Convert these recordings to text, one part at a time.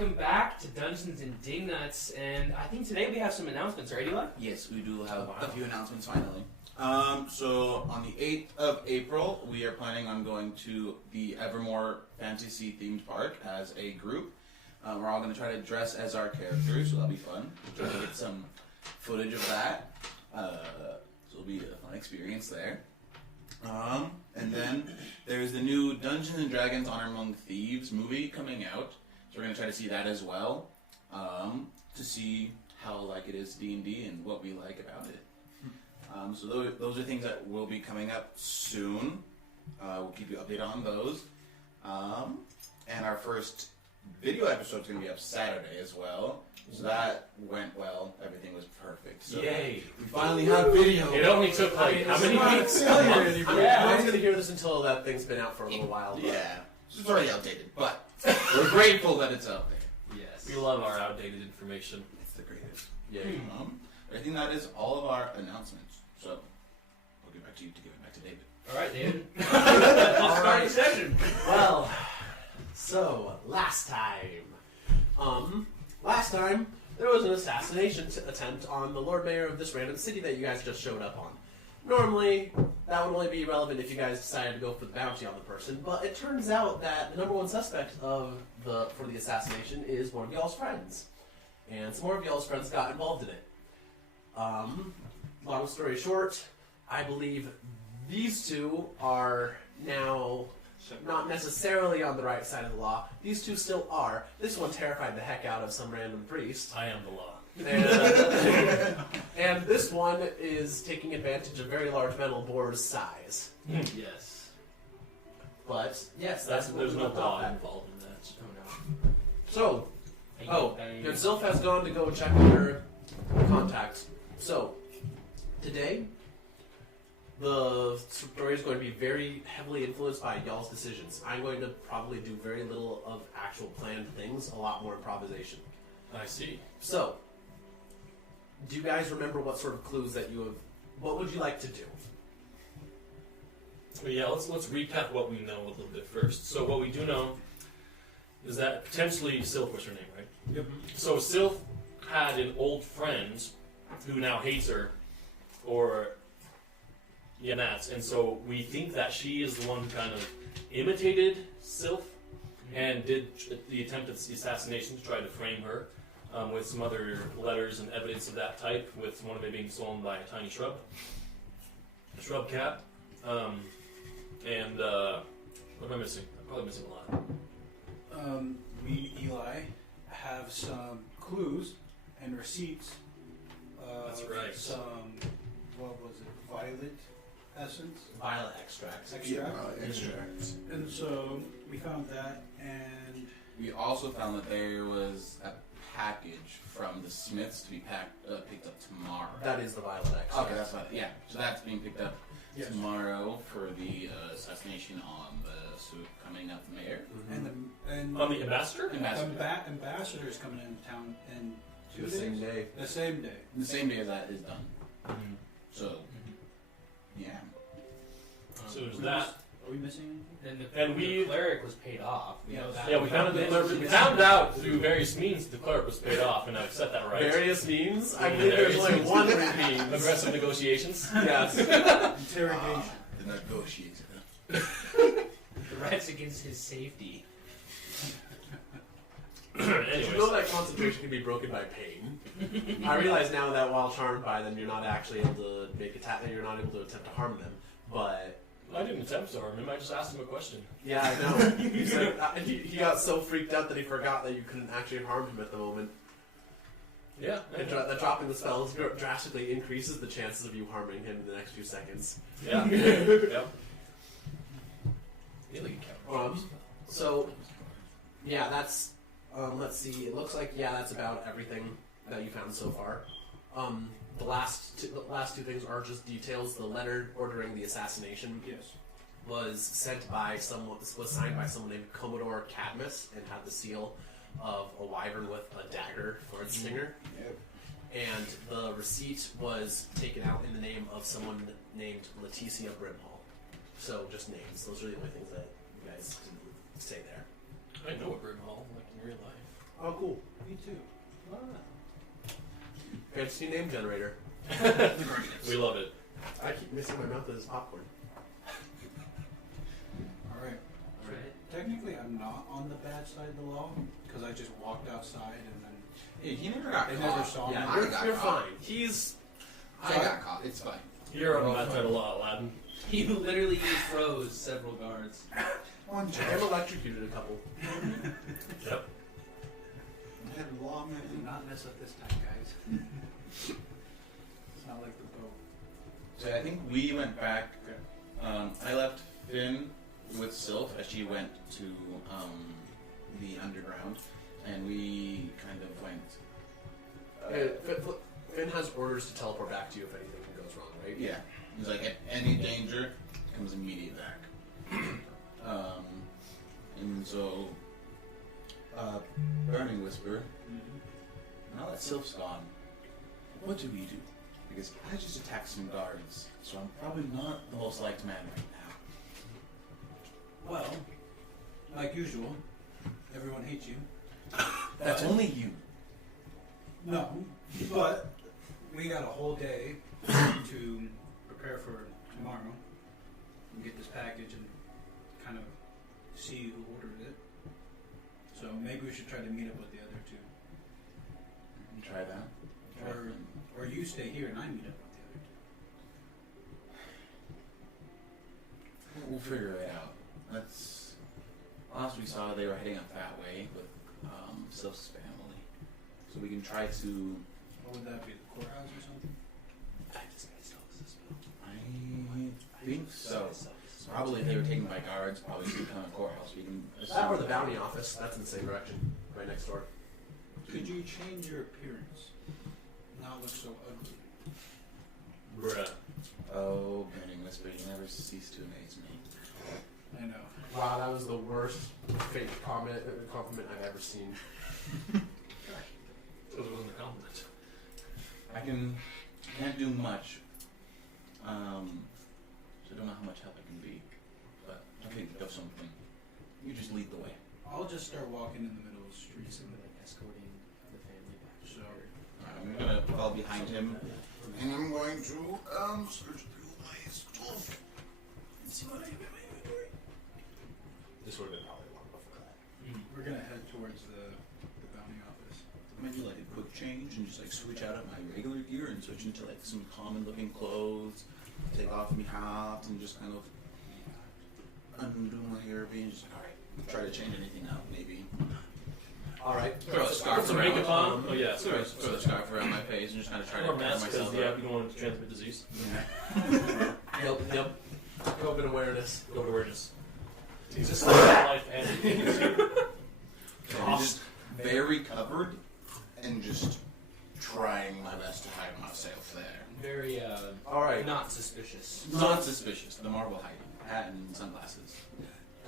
welcome back to Dungeons and Dingnuts, and I think today we have some announcements, right, Eli? Yes, we do have a few announcements finally. So on the 8th of April, we are planning on going to the Evermore Fantasy themed park as a group. We're all going to try to dress as our characters, so that'll be fun. We'll try to get some footage of that. So it'll be a fun experience there. And then there's the new Dungeons and Dragons Honor Among Thieves movie coming out. So we're going to try to see that as well. To see how like it is D&D and what we like about it. So those are things that will be coming up soon. We'll keep you updated on those. And our first video episode is going to be up Saturday as well. So that went well. Everything was perfect. So Yay! We finally have video. It only took like how many weeks? No one's going to hear this until that thing's been out for a little while. But. Yeah. It's already outdated, but we're grateful that it's out there. Yes. We love our outdated information. It's the greatest. Yay. I think that is all of our announcements. So I'll give it back to you to give it back to David. All right, David. Let's start the session. Well, so last time there was an assassination attempt on the Lord Mayor of this random city that you guys just showed up on. Normally, that would only be relevant if you guys decided to go for the bounty on the person, but it turns out that the number one suspect for the assassination is one of y'all's friends, and some more of y'all's friends got involved in it. Long story short, I believe these two are now not necessarily on the right side of the law. These two still are. This one terrified the heck out of some random priest. I am the law. And this one is taking advantage of very large metal boar's size. Yes. But, yes, There's no law that. involved in that. So, your Sylph has gone to go check on her contacts. So, today, the story is going to be very heavily influenced by y'all's decisions. I'm going to probably do very little of actual planned things, a lot more improvisation. I see. So, do you guys remember what sort of clues that you have? What would you like to do? Well, yeah, let's recap what we know a little bit first. So what we do know is that potentially Sylph was her name, right? Yep. So Sylph had an old friend who now hates her, and so we think that she is the one who kind of imitated Sylph and did the attempt at the assassination to try to frame her with some other letters and evidence of that type, with one of it being stolen by a tiny shrub cat. And what am I missing? I'm probably missing a lot. We, Eli, have some clues and receipts. That's right. Some, what was it, violet essence? Violet extracts. Extracts. And so we found that, and We also found that there was a package from the Smiths to be picked up tomorrow. That is the violet extract. Okay, that's fine. Yeah, so that's being picked up yes. tomorrow for the assassination on the coming up mayor. And On the ambassador? ambassador is coming into town in 2 days. The same day. The same day. The same day as that is done. Mm-hmm. So, yeah. So there's that. Are we missing anything? And the cleric was paid off. We know that. Yeah, we found out through various means the clerk was paid off, and I've set that right. Various means? I believe there's only one means. Aggressive negotiations. Yes. Interrogation. The negotiator. Threats against his safety. Did you know Anyways, that concentration can be broken by pain? I realize now that while charmed by them, you're not actually able to you're not able to attempt to harm them. But I didn't attempt to harm him. I just asked him a question. yeah, I know. He said he got so freaked out that he forgot that you couldn't actually harm him at the moment. Yeah. And that dropping the spells drastically increases the chances of you harming him in the next few seconds. Yeah. Yep. So, yeah, that's, let's see, it looks like, yeah, that's about everything that you found so far. The last two things are just details. The letter ordering the assassination was signed by someone named Commodore Cadmus and had the seal of a wyvern with a dagger for its stinger. Yep. And the receipt was taken out in the name of someone named Leticia Brimhall. So just names. Those are the only things that you guys didn't say there. I know a Brimhall, like in real life. Oh, cool. Me too. Fancy name generator. We love it. I keep missing my mouth as popcorn. Alright. Alright. Technically, I'm not on the bad side of the law, because I just walked outside and then... Hey, he never got They caught. never saw me. Yeah, I got you're caught. fine. He's... I got caught. It's fine. You're on that side of law, Aladdin. You literally froze several guards. One I've electrocuted a couple. Yep. I had long Do not mess up this time, guys. It's not like the boat. So I think we went back. I left Finn with Sylph as she went to the underground, and we kind of went. Finn has orders to teleport back to you if anything goes wrong, right? Yeah, he's like, at any danger, comes immediate back. And so, Burning Whisper. Now that Sylph's gone, what do we do? Because I just attacked some guards, so I'm probably not the most liked man right now. Well, like usual, everyone hates you. That's only you. No, but we got a whole day to prepare for tomorrow and get this package and kind of see who ordered it. So maybe we should try to meet up with the other two. Try that. Or you stay here and I meet up with the other two. We'll figure it out. That's last we saw they were heading up that way with Sylph's family, so we can try to. What would that be? The courthouse or something? I just missed all this spell. I think so. Probably if they were taken by guards, probably some kind of courthouse. We can. That or the bounty office. That's in the same direction, right next door. Could you change your appearance? Not look so ugly. Bruh. Oh, Burning Whisper, you never cease to amaze me. I know. Wow, that was the worst fake compliment I've ever seen. It wasn't a compliment. I can't do much. So I don't know how much help I can be, but I can think of something. You just lead the way. I'll just start walking in the middle of the street. Something like escorting the family back. So, I'm gonna fall behind him, and I'm going to search through my stuff and see what I have in my inventory. This would have been probably long before that. we're gonna head towards the bounty office. I'm gonna do like a quick change and just like switch out of my regular gear and switch into like some common looking clothes, take off my hat and just kind of undo my hair and just like, alright, try to change anything out maybe. Alright. Throw a scarf Some around. makeup on. Oh yeah. Throw the scarf around my face and just kind of try to Or cover mask because myself yeah, up. you don't want to transmit disease. Yep. COVID awareness. Go to awareness. He's just life and I'm just very covered and just trying my best to hide myself there. Very, Alright. not suspicious. Not suspicious. The marble hiding. Hat and sunglasses.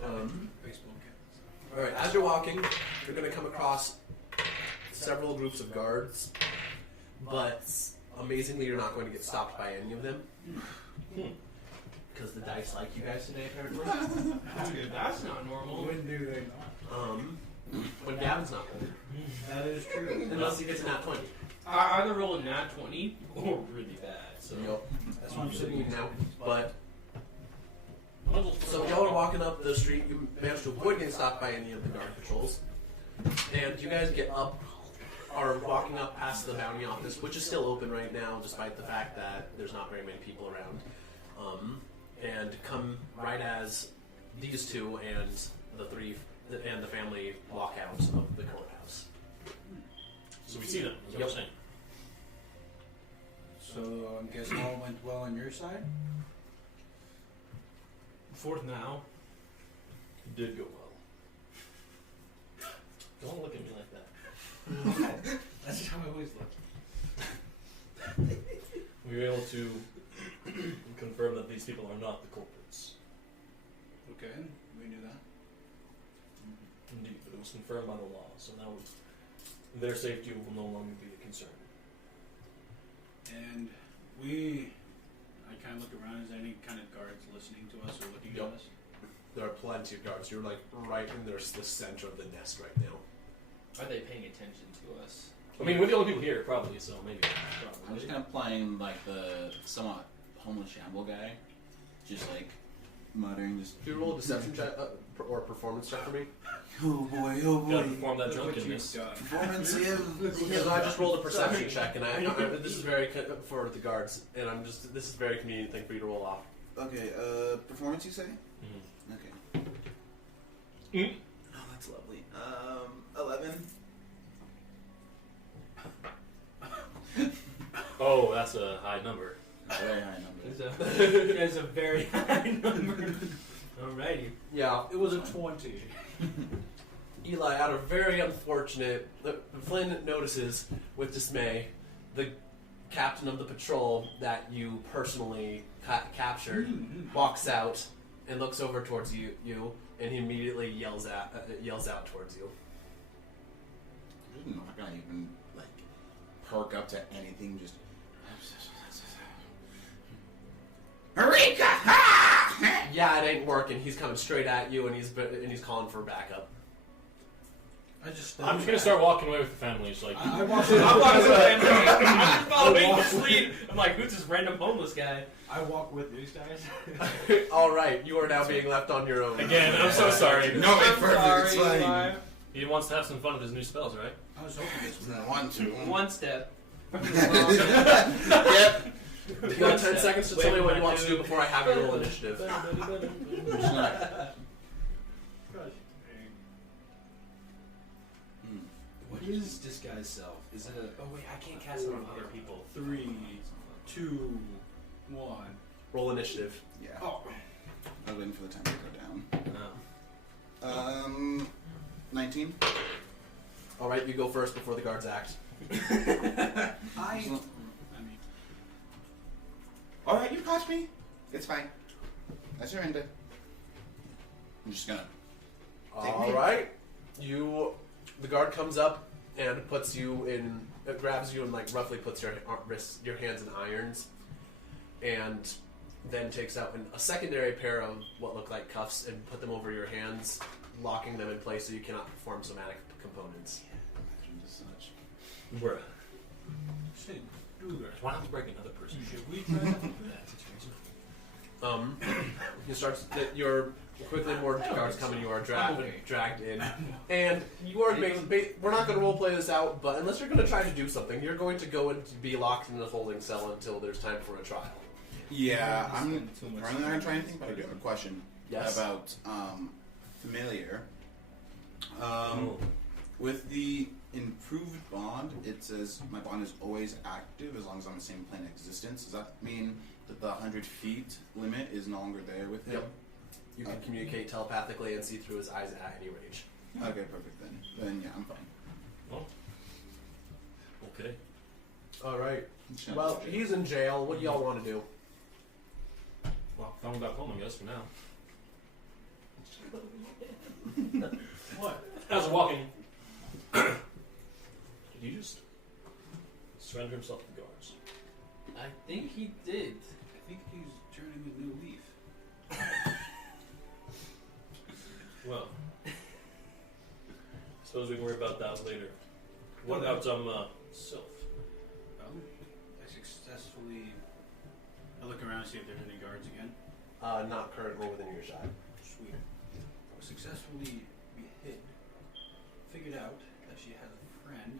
Baseball caps. Alright, as you're walking, you're going to come across several groups of guards, but amazingly, you're not going to get stopped by any of them. Because the dice like you guys today, apparently. That's not normal. When do they not? When Gavin's not there. That is true. Unless he gets a nat 20. I either roll a nat 20 or really bad. So That's what I'm sitting Sitting now. But, Level so y'all are walking up the street, you manage to avoid getting stopped by any of the guard patrols. And you guys get up, are walking up past the bounty office, which is still open right now, despite the fact that there's not very many people around. And come right as these two and the three and the family walk out of the courthouse. So we see them. Is what Yep. I'm saying. So I'm guessing all went well on your side? fourth now. It did go well. Don't look at me like that. That's how I always look. We were able to confirm that these people are not the culprits. Okay, we knew that. Indeed, but it was confirmed by the law, so now their safety will no longer be a concern. And I kind of look around. Is there any kind of guards listening to us or looking Yep. at us? There are plenty of guards. You're like right in the center of the nest right now. Are they paying attention to us? I mean, we're the only people here, probably, so maybe. I'm just kind of playing like the somewhat homeless shamble guy, just like muttering. Just Can you roll a deception check or a performance check for me? oh boy, oh Gotta perform that Look what you've drunkenness. done. performance. Because I just rolled a perception check, and this is very for the guards, and this is a very convenient thing for you to roll off. Okay, performance. You say? Mhm. Okay. Mm. Oh, that's lovely. 11. Oh, that's a high number. Very high number. That's a very high number. Alrighty. Yeah, It was a 20. Eli, out of very unfortunate, Flynn notices with dismay the captain of the patrol that you personally captured walks out and looks over towards you, and he immediately yells out towards you. I'm not gonna even like perk up to anything. Just Eureka! Ha! Yeah, it ain't working. He's coming straight at you, and he's calling for backup. I'm just gonna start walking away with the family. It's like I walked I'm walking with the family. I'm just following this lead. I'm like, who's this random homeless guy? I walk with these guys. All right, you are now being left on your own. again. I'm so sorry. No, it's perfect. It's Sorry, fine. He wants to have some fun with his new spells, right? I was hoping this was I want to. One step. Yep. You got 10 seconds to tell me what you want to do before I have you roll initiative. I'm just gonna- What is this guy's self? Is it a Oh wait, I can't cast it on other people. 3, 2, 1? Roll initiative. Yeah. Oh, I was waiting for the time to go No. down. 19. All right, you go first before the guards act. I mean, All right, you caught me. It's fine. I surrender. I'm just gonna. All right, the guard comes up and puts you in, grabs you and like roughly puts your hands in irons, and then takes out a secondary pair of what look like cuffs and put them over your hands, locking them in place so you cannot perform somatic components. Just such. Bruh. should do that. Why not break another person? Should we try that? You start. You're quickly more guards come and you are dragged in, and you are. We're not going to roleplay this out, but unless you're going to try to do something, you're going to go and be locked in a holding cell until there's time for a trial. Yeah, I'm probably not gonna try anything, but I do have a question Yes. about familiar. Oh. With the improved bond, it says my bond is always active as long as I'm in the same plane of existence. Does that mean that the 100 feet limit is no longer there with him? Yep. You can communicate telepathically and see through his eyes at any range. Okay, perfect then. Then yeah, I'm fine. Well. Okay. All right. Just gonna Well, go straight. he's in jail. What do y'all want to do? Well, found back home, I guess, for now. What? As we're walking. Did he just surrender himself to the guards? I think he did. I think he's turning a new leaf. Well. Suppose we can worry about that later. What about Sylph? I successfully. I look around to see if there's any guards again. Not currently within earshot. Sweet. I successfully hid. Figured out that she has a friend,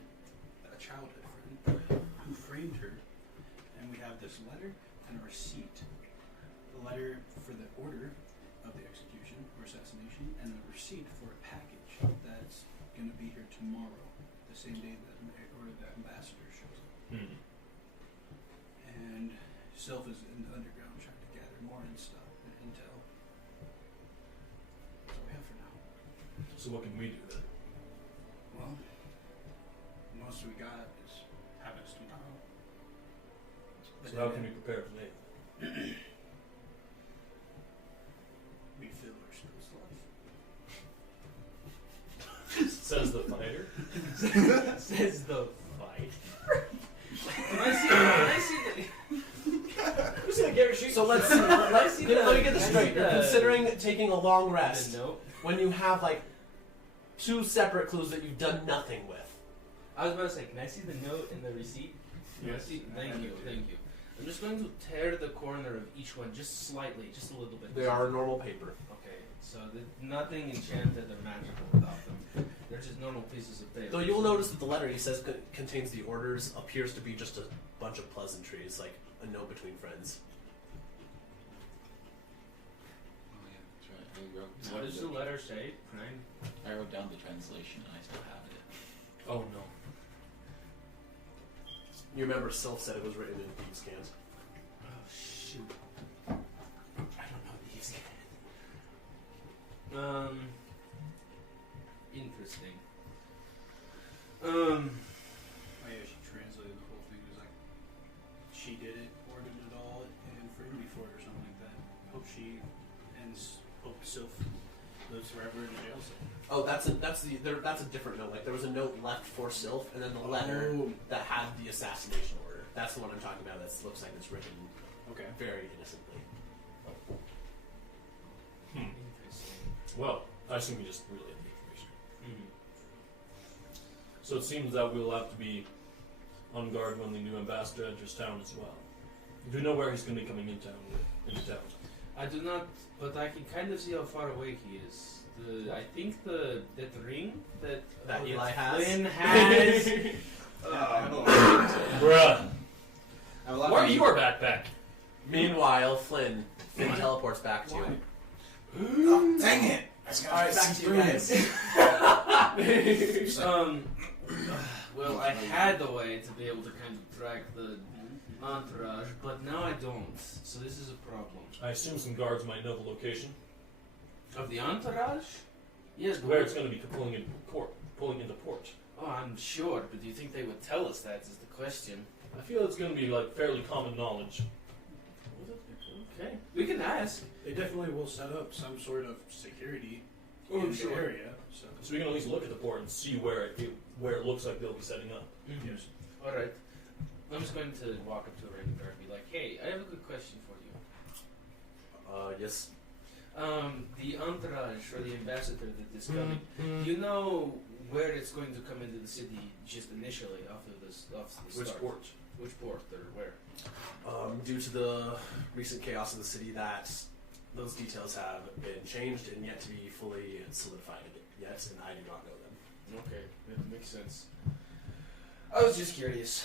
a childhood friend, who framed her, and we have this letter and a receipt. The letter for the order of the execution or assassination, and the receipt for a package that's going to be here tomorrow, the same day that the ambassador shows up. Hmm. And Sylph is in the underground trying to gather more intel. That's all we have for now. So what can we do then? Well, most we got is happens tomorrow. So how can we prepare for Nathan? We fill our spills life. Says the fighter. Says the fight. So let me get this straight. You're considering taking a long rest No. when you have like 2 separate clues that you've done nothing with. I was about to say, can I see the note and the receipt? Yes. Thank you. I'm just going to tear the corner of each one just slightly, just a little bit. They are normal paper. Okay, so nothing enchanted or magical about them. They're just normal pieces of paper. Though you will notice that the letter he says contains the orders appears to be just a bunch of pleasantries, like a note between friends. Oh, yeah, that's right. I wrote down What does the letter say, Prime? I wrote down the translation and I still have it. Oh no. You remember Sylph said it was written in thieves' cant. Oh shoot! I don't know these. Interesting. Oh yeah, she translated the whole thing. It was like she did it, ordered it all, and freed me for it or something like that. Hope she ends. Hope Sylph lives forever in a jail cell. Oh, that's a different note. Like there was a note left for Sylph, and then the letter that had the assassination order. That's the one I'm talking about. That looks like it's written Okay. very innocently. Interesting. Well, I assume we just relayed the information. Mm-hmm. So it seems that we'll have to be on guard when the new ambassador enters town as well. Do you know where he's going to be coming into town? I do not, but I can kind of see how far away he is. I think that ring that Eli has. Flynn has. Bruh, I have a lot where of are your backpack? Meanwhile, Finn teleports back to you. Oh, dang it! Alright, back to you guys. Well, I had the way to be able to kind of track the entourage, but now I don't. So this is a problem. I assume some guards might know the location Of the entourage? Yes, but where it's going to be pulling into port. Oh, I'm sure, but do you think they would tell us that is the question? I feel it's going to be like fairly common knowledge. Okay, we can ask. They definitely will set up some sort of security Oh, in sure. the area. So So we can at least look at the port and see where it looks like they'll be setting up. yes. All right. I'm just going to walk up to a random guard and be like, "Hey, I have a good question for you. Yes. The entourage or the ambassador that is coming. Do you know where it's going to come into the city just initially off the Which start? port? Which port or where? Due to the recent chaos of the city, those details have been changed and yet to be fully solidified yet, and I do not know them. Okay, that makes sense. I was just curious.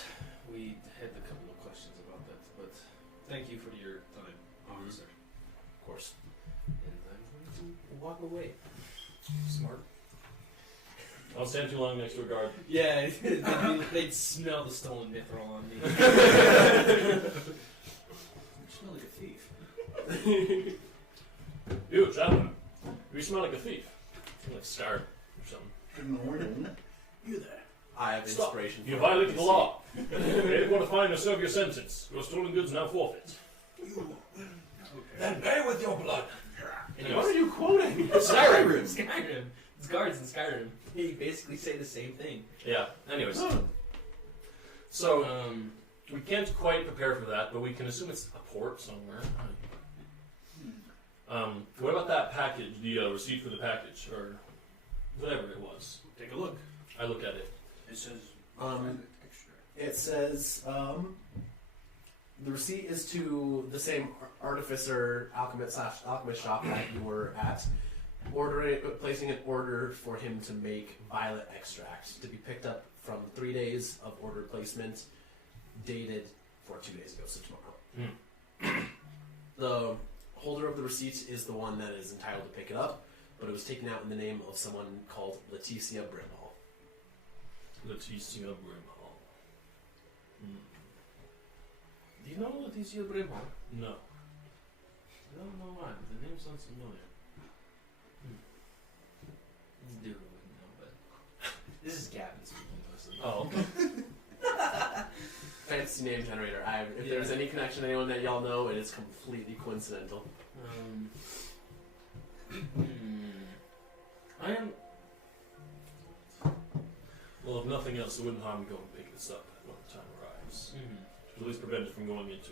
We had a couple of questions about that, but thank you for your time, officer. Of course. And I'm going to walk away. Smart. I'll stand too long next to a guard. Yeah, they'd smell the stolen mithril on me. You smell like a thief. You, traveler. You smell like a thief. You smell like scarred or something. Good morning. You there? I have Stop. inspiration. You for violated the it. law. You're going to find or serve your sentence. Your stolen goods now forfeit. Okay. Then pay with your blood. What are you quoting? Skyrim. Skyrim. It's guards in Skyrim. They basically say the same thing. Yeah. Anyways. So, we can't quite prepare for that, but we can assume it's a port somewhere. What about that package, the receipt for the package, or whatever it was? Take a look. I look at it. It says extra. It says the receipt is to the same artificer alchemist shop that you were at, placing an order for him to make violet extract to be picked up from 3 days of order placement, dated for 2 days ago, so tomorrow. The holder of the receipt is the one that is entitled to pick it up, but it was taken out in the name of someone called Leticia Brimhall. Leticia Brimhall. Do you know Leticia Brimhall? No. I don't know why, but the name sounds familiar. Do wouldn't know, but this is Gavin speaking, honestly. Oh. Fantasy name generator. If there's any connection to anyone that y'all know, it is completely coincidental. I am. Well, if nothing else, it wouldn't harm to go and pick this up when the time arrives. To at least prevent it from going into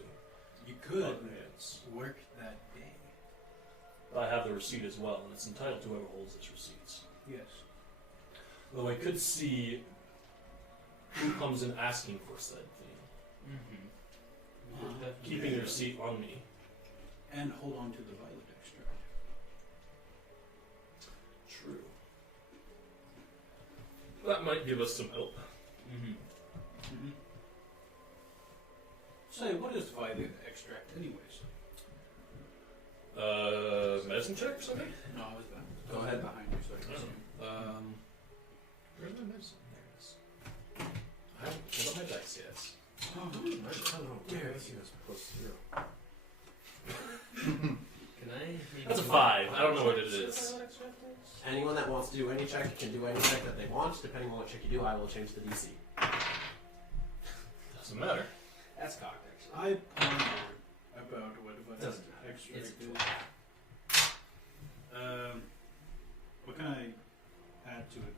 You could hands. work that day. I have the receipt as well, and it's entitled to whoever holds its receipts. Yes. Though I could see who comes in asking for said thing. Mm-hmm. Keeping your receipt on me. And hold on to the violet extract. True. That might give us some help. Mm-hmm. Say, what is violet extract, anyways? Medicine check or something? No, I was back. Go ahead. Behind you, so I can see. Where's my medicine? There it is. I haven't pulled up my dice yet. Can I? That's a 5. I don't know what it is. Anyone that wants to do any check can do any check that they want. Depending on what check you do, I will change the DC. Doesn't matter. That's cocked, actually. I pondered about what violet Doesn't matter. extract It's is. What can I add to it?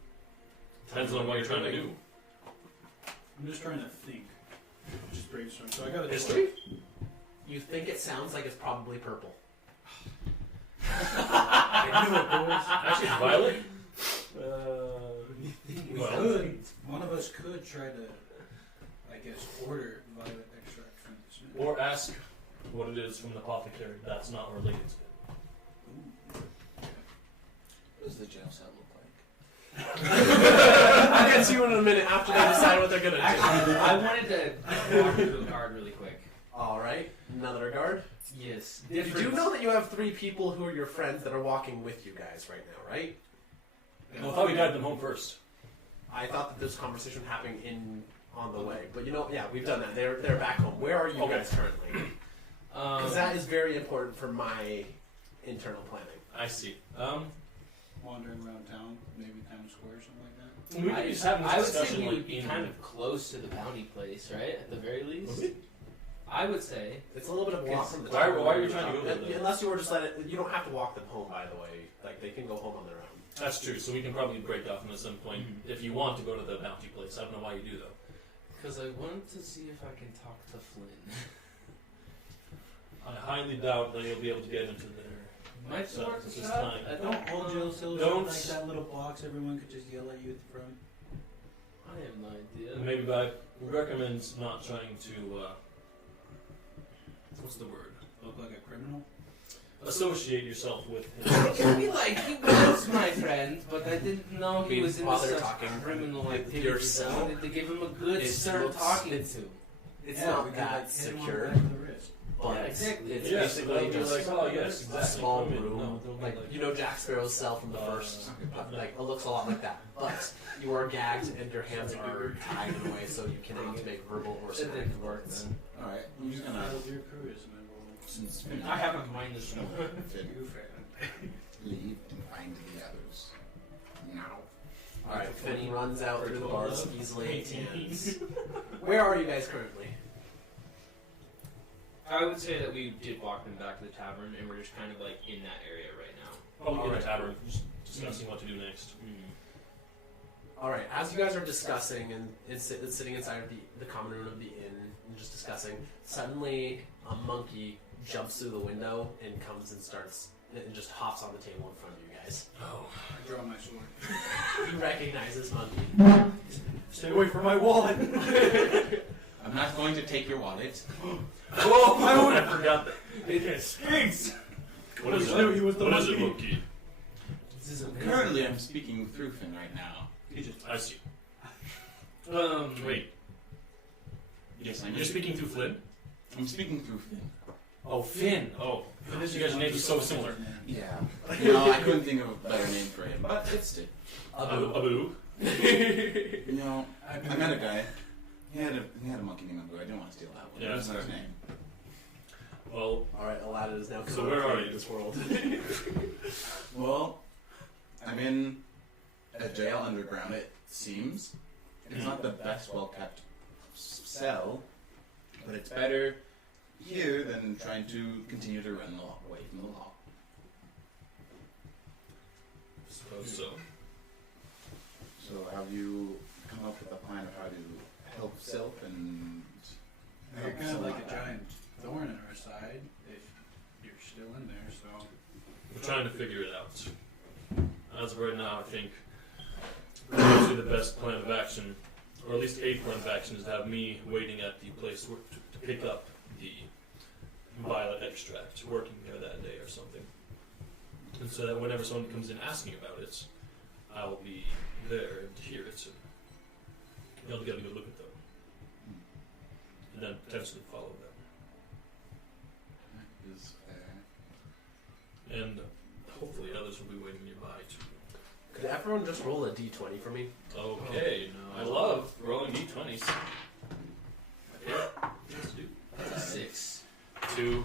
Depends on what you're trying to do. I'm just trying to think. Just brainstorm. So I got a History? You think it sounds like it's probably purple. I knew it, boys. Actually, it's violet. We Well. could. One of us could try to, I guess, order violet extract from this man. Or ask what it is from the apothecary. That's not related to it. What does the jail cell look like? I'll get to you in a minute after they decide what they're gonna do. Actually, I wanted to walk through the guard really quick. All right, another guard. Yes. You do know that you have 3 people who are your friends that are walking with you guys right now, right? Well, I thought we guided them home first. I thought that this conversation happening on the way, but yeah, we've done that. They're back home. Where are you Okay. guys currently? Because that is very important for my internal planning. I see. Wandering around town, maybe town square, something like that. We could just have I would this say discussion we like would be in- kind of close to the bounty place, right? At the very least. Would we? I would say. It's a little bit of walk from the Why- town. why are you trying to go there, though? Unless you were just you don't have to walk them home, by the way. Like, they can go home on their own. That's true. So we can probably break off at some point Mhm. if you want to go to the bounty place. I don't know why you do though. Because I want to see if I can talk to Flynn. I highly doubt that you'll be able to get into there. Might So, work this a is shot. time. I Don't all jail cells Don't- like that little box everyone could just yell at you from? I have no idea. Maybe, but I would recommend not trying to. What's the word? Look like a criminal? Associate yourself with It him. can be like, he was my friend, but I didn't know he was into While they're such talking criminal with activities. yourself, I wanted to give him a good it start looks- talking it's- to. It's Yeah, not we could, that like, hit him on secure, the back of the wrist. but Yeah, exactly. it's Yes, basically they'll be just like, oh, yes, a exactly. small Come in. room. No, they'll be like, like- you know Jack Sparrow's cell from the first. Like, it looks a lot like that. But you are gagged and your hands are tied in a way so you cannot make verbal or It spoken didn't work words. then. Alright, I'm just gonna. Your crew is my Since Finn I haven't mind this one. Finn You fair. leave and find the others. Now. Alright, Finney runs out through the bars easily. 18. Where are you guys currently? I would say that we did walk them back to the tavern, and we're just kind of like in that area right now. Probably in Alright. the tavern, just discussing what to do next. Alright, as you guys are discussing and sitting inside of the common room of the inn and just discussing, suddenly a monkey jumps through the window and comes and starts and just hops on the table in front of you guys. Oh. I draw my sword. You recognize this monkey. Stay away from my wallet! I'm not going to take your wallet. Oh, I forgot that. It stinks! What is I knew it? he was the What is it, monkey. monkey? This is amazing. Currently, I'm speaking through Finn right now. He just I see. Wait. Yes, I know. You're speaking through Flynn? I'm speaking through Finn. Oh, Finn. Oh, you guys' names are so similar. Yeah. No, I couldn't think of a better name for him, but it's it. Abu. You know, I met a guy. He had a monkey named Abu. I didn't want to steal that one. Yeah, What was that's his name? Well, Alright, Aladdin is now So where are you? this world. Well, I'm in a jail underground, it seems. It's not the best well-kept cell, but it's better here than trying to continue to run away from the law. suppose so. So have you come up with a plan of how to help Sylph and... You're kind of like a giant thorn in our side if you're still in there, so... We're trying to figure it out. As of right now, I think we're the best plan of action, or at least a plan of action, is to have me waiting at the place to pick up the violet extract, working there that day or something. And so that whenever someone comes in asking about it, I'll be there to hear it and be able to get a good look at them. And then potentially follow them. That is fair. And hopefully others will be waiting nearby too. Could everyone just roll a d20 for me? Okay, I love rolling d20s. Okay, let's do That's a 6. 2.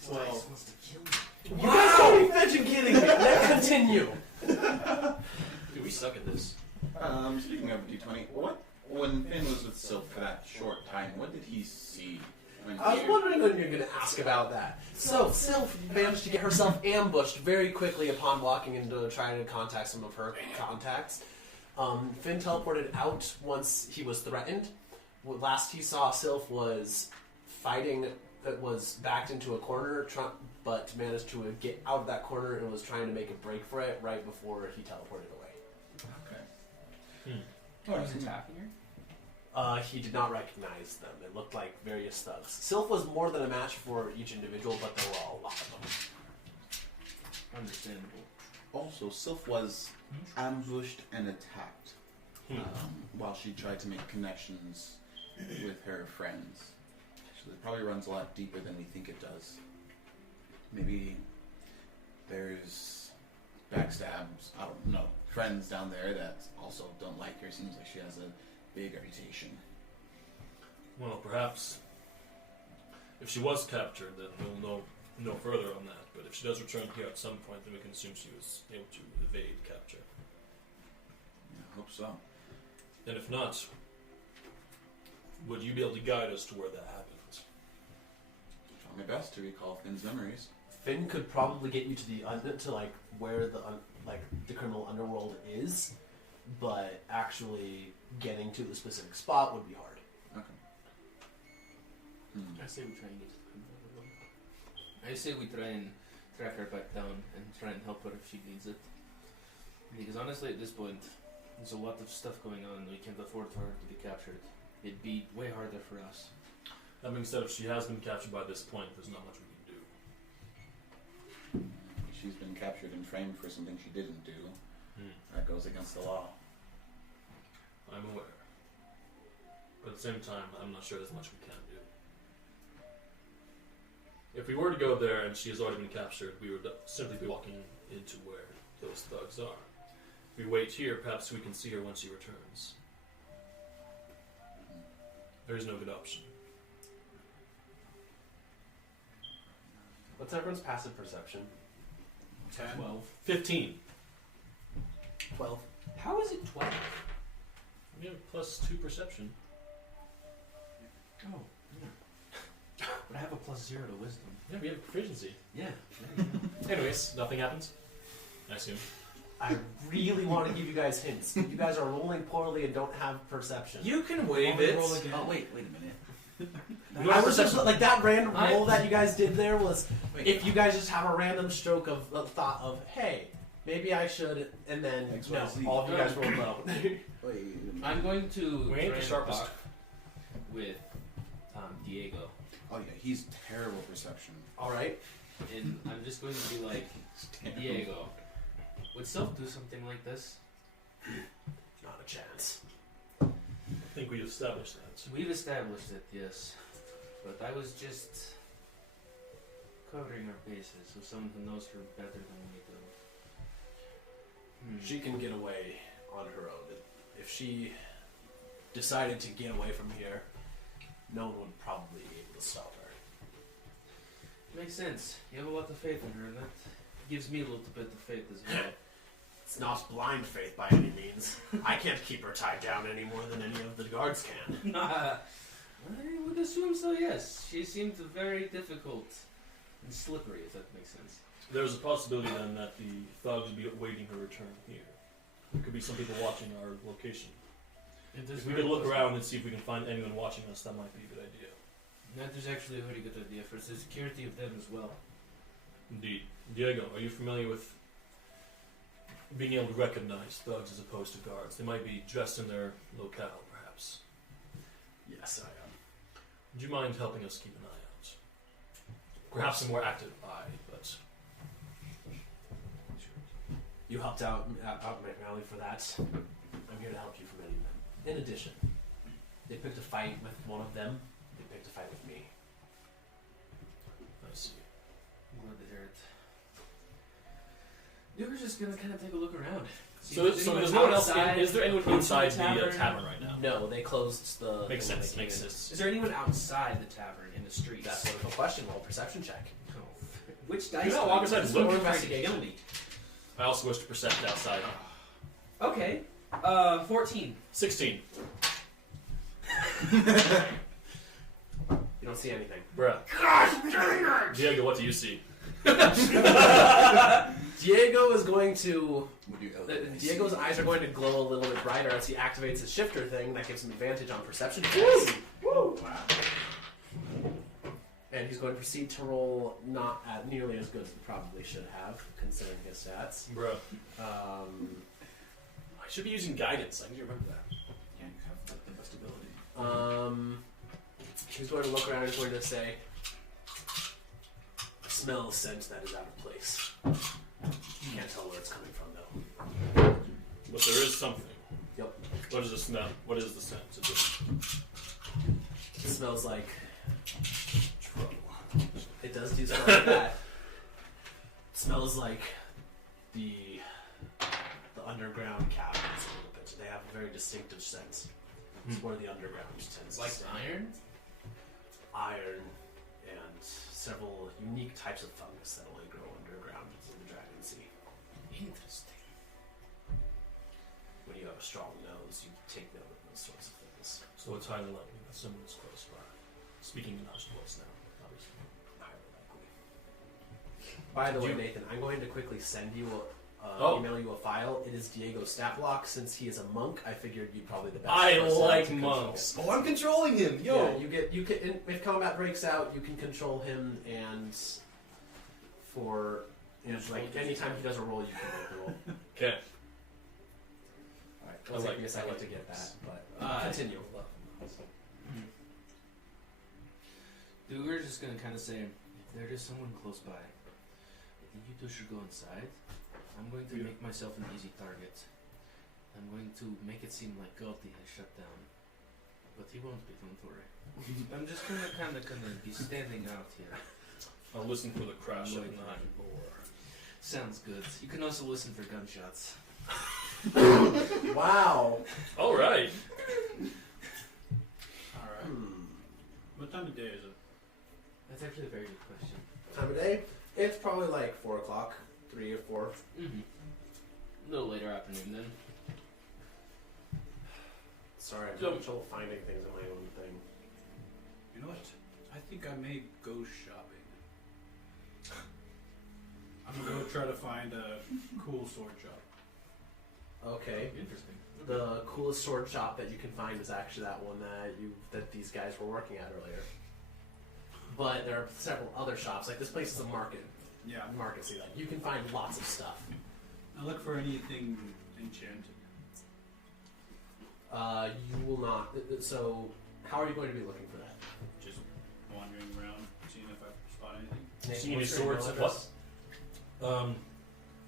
This dice wants to kill me. You guys are fetching kidding me. Let's continue. Dude, we suck at this. Speaking of D20, when Finn was with Sylph for that short time, what did he see? I was wondering when you're going to ask about that. So, Sylph managed to get herself ambushed very quickly upon walking into trying to contact some of her contacts. Finn teleported out once he was threatened. What last he saw Sylph was fighting, was backed into a corner, but managed to get out of that corner and was trying to make a break for it right before he teleported away. Okay. What was attacking her? He did not recognize them. They looked like various thugs. Sylph was more than a match for each individual, but there were a lot of them. Understandable. Also, Sylph was ambushed and attacked while she tried to make connections with her friends. So it probably runs a lot deeper than we think it does. Maybe there's backstabs, I don't know, friends down there that also don't like her. Seems like she has a big reputation. Well, perhaps if she was captured, then we'll know further on that. But if she does return here at some point, then we can assume she was able to evade capture. Yeah, I hope so. And if not, would you be able to guide us to where that happened? Try my best to recall Finn's memories. Finn could probably get you to where the criminal underworld is, but actually getting to the specific spot would be hard. Okay. I say we try and get to the criminal. I say we try and track her back down and try and help her if she needs it. Because honestly, at this point, there's a lot of stuff going on. We can't afford for her to be captured. It'd be way harder for us. That being said, if she has been captured by this point, there's not much we can do. She's been captured and framed for something she didn't do. That goes against the law. I'm aware. But at the same time, I'm not sure there's much we can do. If we were to go there and she has already been captured, we would simply be walking into where those thugs are. If we wait here, perhaps we can see her when she returns. There is no good option. What's everyone's passive perception? 10. 12. 15. 12. How is it 12? We have +2 perception. Oh, yeah. But I have a +0 to wisdom. Yeah, we have proficiency. Yeah. Anyways, nothing happens. I assume. I really want to give you guys hints. You guys are rolling poorly and don't have perception. You can wave Only it. roll again. Oh, wait a minute. I was just like that random roll that you guys did there was Wait. if you guys just have a random stroke of thought of hey, maybe I should, and then X, no, Y, Z. all of you guys rolled low. I'm going to We ain't try the and sharpest. talk with Diego. Oh yeah, he's terrible perception. All right. And I'm just going to be like, Diego, would Sylph do something like this? Not a chance. I think we established that. We've established it, yes. But I was just covering our bases with someone who knows her better than we do. She can get away on her own. If she decided to get away from here, no one would probably be able to stop her. Makes sense. You have a lot of faith in her, and that gives me a little bit of faith as well. It's not blind faith by any means. I can't keep her tied down any more than any of the guards can. I would assume so, yes. She seemed very difficult and slippery, if that makes sense. There's a possibility then that the thugs would be awaiting her return here. There could be some people watching our location. If we could look around and see if we can find anyone watching us, that might be a good idea. That is actually a very good idea for the security of them as well. Indeed. Diego, are you familiar with being able to recognize thugs as opposed to guards. They might be dressed in their locale, perhaps. Yes, I am. Would you mind helping us keep an eye out? Perhaps a more active eye, but... You helped out McNally for that. I'm here to help you from any men. In addition, they picked a fight with one of them. They picked a fight with me. I see. I'm glad to hear it. We were just gonna kind of take a look around. So there's no one else in, is there anyone inside the tavern right now? No, they closed the... Makes the one sense, they makes came in. sense. Is there anyone outside the tavern in the streets? That's a wonderful question. Roll a perception check. Oh. Which dice? You know, walk outside and look. More Investigation. investigation. I also wish to percept outside. Okay. 14. 16. You don't see anything. Bruh. Diego, what do you see? Diego is going to... Would you Diego's eyes are going to glow a little bit brighter as he activates his shifter thing that gives him advantage on perception checks. Whoa! Wow. And he's going to proceed to roll not at nearly as good as he probably should have, considering his stats. Bruh. I I should be using guidance. I need to remember that. Yeah, you have the best ability. He's going to look around and he's going to say, I smell a scent that is out of place. You can't tell where it's coming from, though. But there is something. Yep. What is the smell? What is the scent? It smells like trouble. It does do smell like that. It smells like the underground caverns a little bit. They have a very distinctive scent. It's where the underground tends to Like stay. iron? Iron and several unique types of fungus that only grow underground in the Dragon Sea. Interesting. When you have a strong nose, you take note of those sorts of things. So it's highly likely that someone is close by. Speaking in hushed voice now, obviously. Highly likely. By the way, you- Nathan, I'm going to quickly send you Oh. email you a file. It is Diego's stat block. Since he is a monk, I figured you'd probably the best. I person like to control monks. him. Oh, I'm controlling him! Yo! Yeah, you can if combat breaks out, you can control him, and for like anytime he does a roll, you can make the roll. Okay. Alright, it'll take me a second to get that, but continue. Dude, we're just gonna kind of say, if there is someone close by, I think you two should go inside. I'm going to make myself an easy target. I'm going to make it seem like Galti has shut down. But he won't be, don't worry. I'm just gonna kind of be standing out here. I'll listen for the crash of Wait, 9 more. Sounds good. You can also listen for gunshots. Wow. Alright. Alright. Hmm. What time of day is it? That's actually a very good question. Time of day? It's probably like 4 o'clock, 3 or 4. Mm-hmm. A little later afternoon then. Sorry, I'm So- having trouble finding things on my own thing. You know what? I think I may go shopping. I'm gonna go try to find a cool sword shop. Okay. Interesting. The coolest sword shop that you can find is actually that one that these guys were working at earlier. But there are several other shops. Like this place is a market. Yeah. Market, see that. You can find lots of stuff. I look for anything enchanted. You will not. So, how are you going to be looking for that? Just wandering around, seeing if I spot anything. See any What's your swords? email What? address?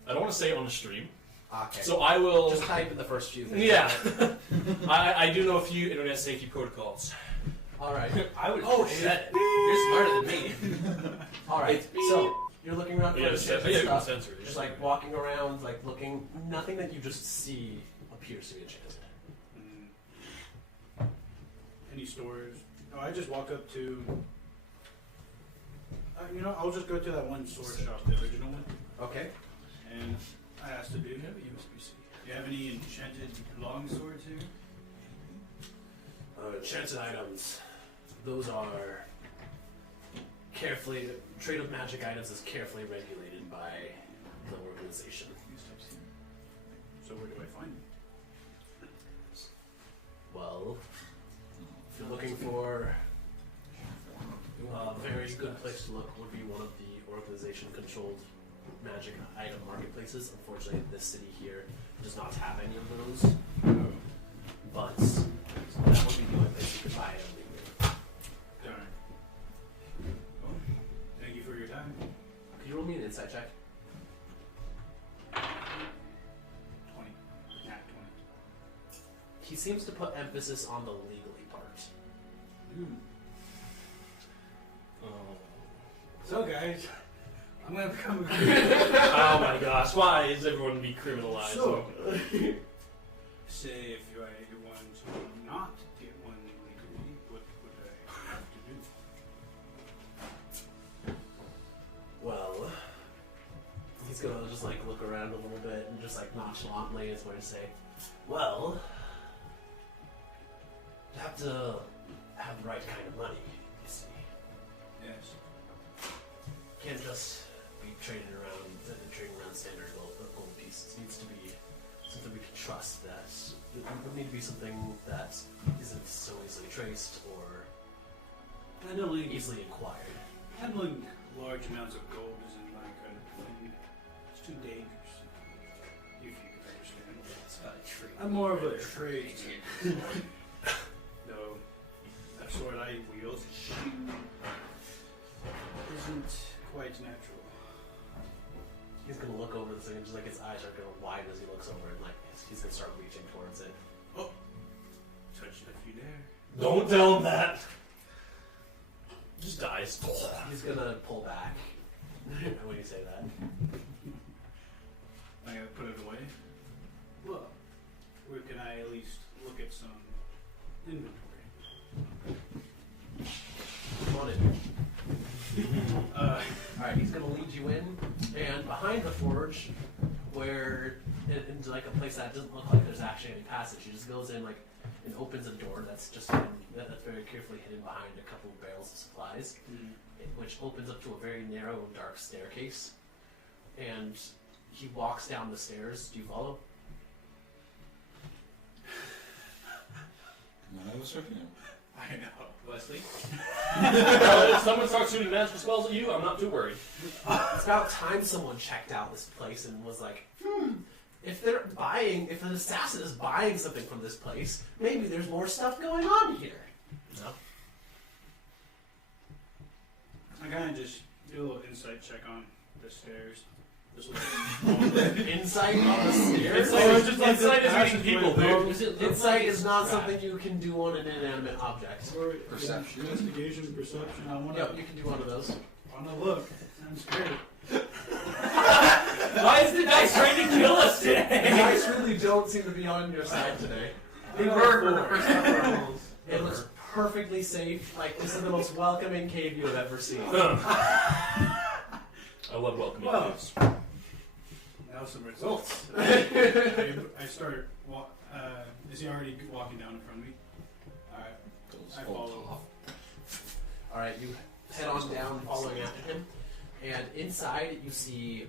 I don't want to say it on the stream. Okay. So I will... just type in the first few things. Yeah. I do know a few internet safety protocols. All right. I would. Oh, shit! You're smarter than me. All right. So you're looking around for Yeah, the ship and yeah, stuff. sensor. Just like walking around, like looking. Nothing that you just see appears to be enchanted. Any stores? No, I just walk up to. I'll just go to that one sword shop, the original one, Okay. and I asked the dude, "Do you have any enchanted long swords here?" Enchanted items. Those are carefully. Trade of magic items is carefully regulated by the organization. So where do I find them? Well, if you're looking for a very good place to look, would be one of the organization-controlled magic item marketplaces. Unfortunately, this city here does not have any of those. But that would be the only place you could buy it illegally. Darn. Well, thank you for your time. Could you roll me an insight check? 20. Nat 20. He seems to put emphasis on the legally part. So, guys, I'm gonna become a Oh my gosh, why is everyone be criminalized? So, say if I want to not get one legally, what would I have to do? Well, he's gonna just like look around a little bit and just like nonchalantly is going to say, well, you have to have the right kind of money, you see. Yes. Can't just be trading around standard gold pieces. It needs to be something we can trust. That it would need to be something that isn't so easily traced or easily acquired. Handling large amounts of gold isn't my kind of thing. It's too dangerous. If you can understand. It's not a tree. I'm more of a tradesman. Though that sword I wield isn't quite natural. He's gonna look over this thing and just like his eyes are gonna widen as he looks over and like he's gonna start reaching towards it. Oh, touch it if you dare. Don't tell him that. Just dies. He's gonna pull back when you say that. I gotta put it away. Well, where can I at least look at some inventory? Come on in. Alright, he's gonna lead you in, and behind the forge, where into like a place that doesn't look like there's actually any passage, he just goes in like and opens a door that's just that's very carefully hidden behind a couple of barrels of supplies, which opens up to a very narrow and dark staircase. And he walks down the stairs. Do you follow? I was circling him. I know. Wesley? If someone starts shooting magical spells at you, I'm not too worried. It's about time someone checked out this place and was like, if an assassin is buying something from this place, maybe there's more stuff going on here. No? I kind of just do a little insight check on the stairs. Insight on the stairs? Insight is reading people, dude. Insight is not something you can do on an inanimate object. Or Perception. Investigation, perception. I want to. Yep, you can do one of those. Look. Sounds great. Why is the dice trying to kill us The today? dice really don't seem to be on your side today. They were for the first couple rolls. It looks perfectly safe. Like, this is the most welcoming cave you have ever seen. I love welcoming Well, kids. now some results. I start. Is he already walking down in front of me? Alright. I follow. Alright, you head on down following after him. And inside you see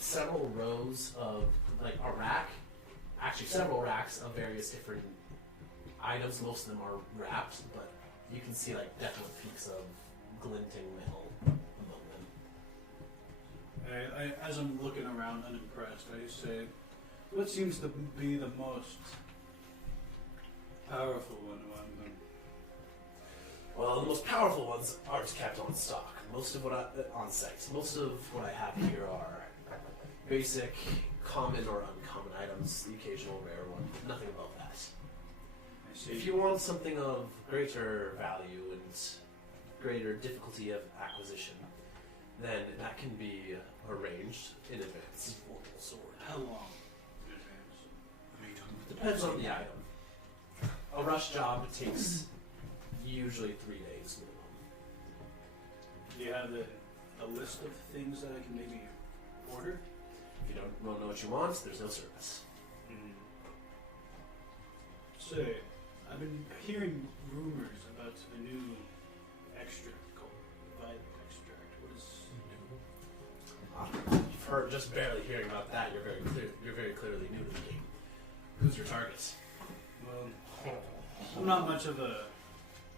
several rows of, like, a rack. Actually, several racks of various different items. Most of them are wrapped, but you can see, like, definite peaks of glinting metal among them. As I'm looking around unimpressed, I say, what seems to be the most powerful one among them? Well, the most powerful ones are kept on stock. Most of what on site. Most of what I have here are basic, common or uncommon items. The occasional rare one. Nothing above that. I see. If you want something of greater value and greater difficulty of acquisition, then that can be arranged in advance. Sword. How long in advance? Depends on the item. A rush job takes usually 3 days minimum. Do you have a list of things that I can maybe order? If you don't know what you want, there's no service. Say, I've been hearing rumors about a new extract called Violet Extract. What is You've heard just barely hearing about that. You're very clearly new to the game. Who's your target? Well, I'm not much of a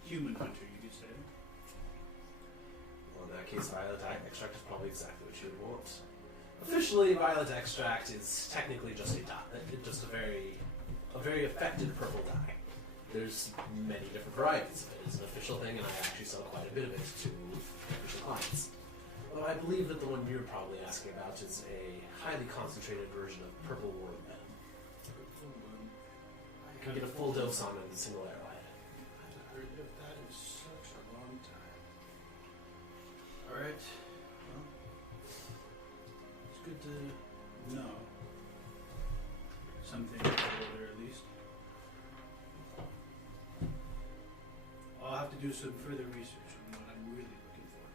human hunter, you could say. Well, in that case, violet extract is probably exactly what you would want. Officially, violet extract is technically just a very effective purple dye. There's many different varieties of it. It's an official thing, and I actually sell quite a bit of it to official clients. Though I believe that the one you're probably asking about is a highly concentrated version of purple worm venom. You can get a full dose on it in a single arrowhead. I've heard of that in such a long time. Alright. Well, it's good to know something older at least. I'll have to do some further research on what I'm really looking for.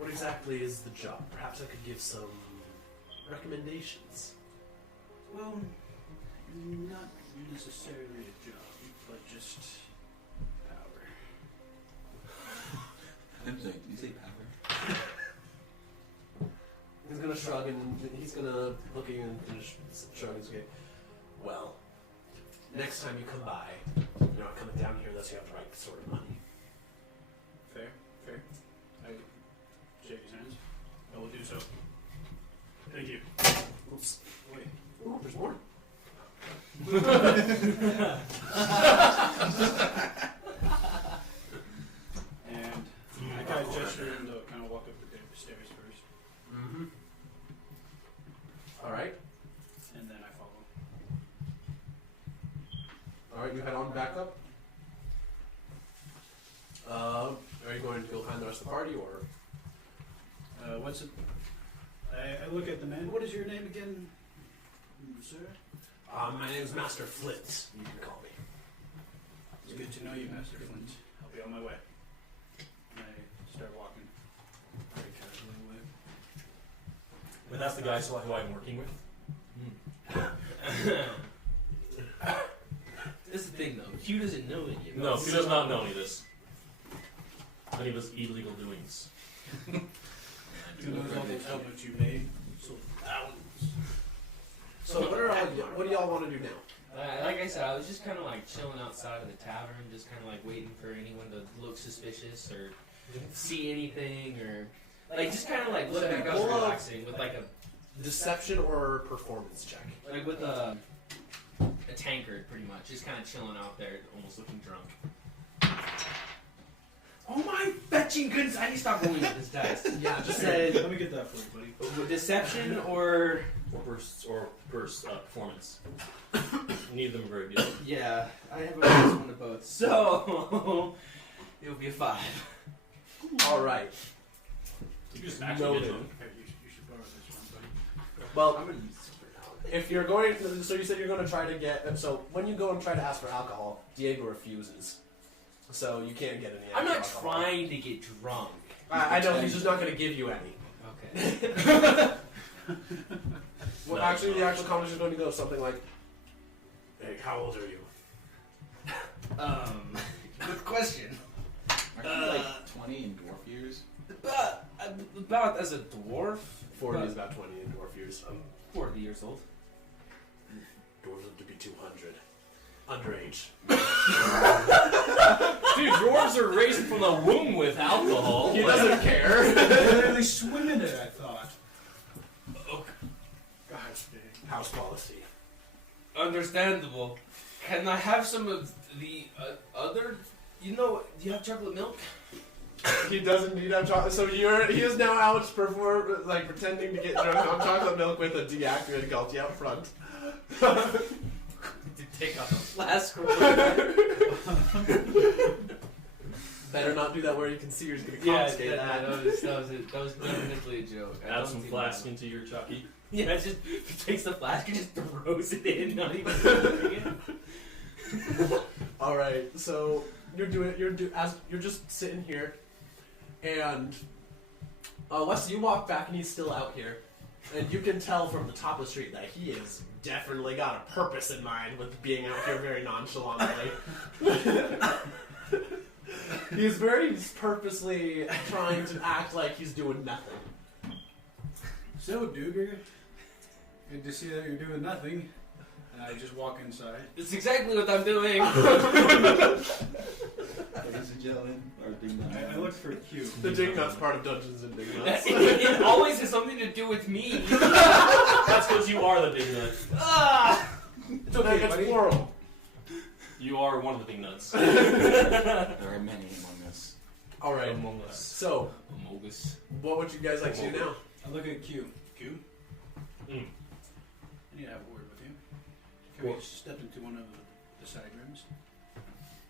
What exactly is the job? Perhaps I could give some recommendations. Well, not necessarily a job, but just power. I'm sorry, did you say power? He's gonna shrug and he's gonna look at you and shrug and say, well, next time you come by, you're not coming down here unless you have the right sort of money. Fair, fair. I shake his hands. I will do so. Thank you. Oops. Wait. Ooh, there's more. And I kind of gesture him to kind of walk up the stairs first, Mm-hmm. Alright. and then I follow. Alright, you head on back up. Are you going to go find the rest of the party, or? What's it? I look at the man. What is your name again, sir? My name is Master Flint, you can call me. It's good to know you, Master Flint. I'll be on my way. And I start walking very casually away. But that's the guy who I'm working with. This is the thing, though. Q doesn't know any of No, this. he does not know any of this. Any of his illegal doings. Who knows all the helmets you made? So thousands. So what do y'all want to do now? Like I said, I was just kind of like chilling outside of the tavern, just kind of like waiting for anyone to look suspicious or see anything, or like just kind of like looking at us relaxing with like a Deception or performance check? like with a tankard, pretty much, just kind of chilling out there, almost looking drunk. Oh my fetching goodness! I need to stop rolling with this dice. Yeah, just Said Let me get that for you, buddy. deception or Performance. Neither of them are very good. yeah, I have a plus one to both, so it would be a 5. Alright. You just actually Noted. get drunk. Hey, you should borrow this one, buddy. Well, I'm gonna use super now. if you're going, so you said you're going to try to get, so when you go and try to ask for alcohol, Diego refuses. So you can't get any I'm not alcohol. trying to get drunk. I know, he's just not going to give you any. Okay. Well, No, actually, no. the actual conversation is going to go something like, hey, how old are you? Good question. Aren't you like 20 in dwarf years? About as a dwarf, 40 but is about 20 in dwarf years. 40 years old. Dwarves live to be 200. Underage. Dude, dwarves are raised from the womb with alcohol. He doesn't care. They swim in it, I thought. Gosh, dang. House policy. Understandable. Can I have some of the other? You know, do you have chocolate milk? He doesn't need chocolate, so he is now out pretending to get drunk on chocolate milk with a deactivated Galti out front. To take off the flask. Better not do that where you can see you're going to Yeah, confiscate that. that was definitely a joke. I Add don't some think flask that- into your Chucky. Yeah, just takes the flask and just throws it in, not even opening it. All right, so you're just sitting here, and Wes, you walk back and he's still out here, and you can tell from the top of the street that he has definitely got a purpose in mind with being out here very nonchalantly. He's very purposely trying to act like he's doing nothing. So, Duger, good to see that you're doing nothing. And I just walk inside. It's exactly what I'm doing. Ladies and Gentlemen, or ding I looked for Q. The Dingnut's part of Dungeons and Dingnuts. It always has something to do with me. That's because you are the Dingnut. It's okay, it's plural. You are one of the Dingnuts. There are many among us. All right. Among us. So, Amogus. what would you guys like to do now? I look at Q. Q? Mm. I need to have a word with you. Can we step into one of the side rooms?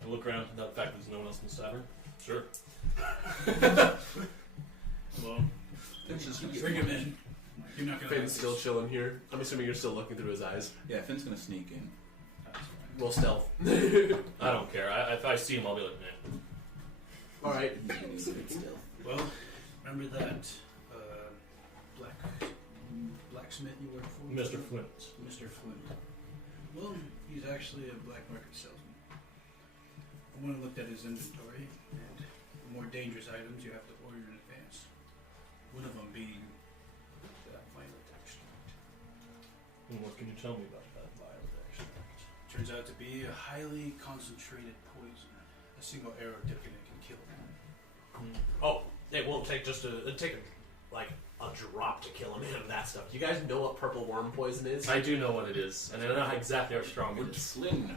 I look around at the fact that there's no one else in the tavern. Sure. Well, bring him in. You're not gonna. Finn's still chilling here. I'm assuming you're still looking through his eyes. Yeah, Finn's gonna sneak in. Roll stealth. I don't care. If I see him, I'll be like, man. All right. He's gonna sneak still. Well, remember that blacksmith you work for? Mr. Flint. Mr. Flint. Well, he's actually a black market salesman. I went and looked at his inventory, and the more dangerous items you have to order in advance. One of them being that violet extract. And what can you tell me about that violet extract? Turns out to be a highly concentrated poison. A single arrow dipped in it can kill him. Oh, it won't take just a drop to kill him and that stuff. You guys know what purple worm poison is? I do know what it is, and I know exactly how strong it Would is. Flynn know?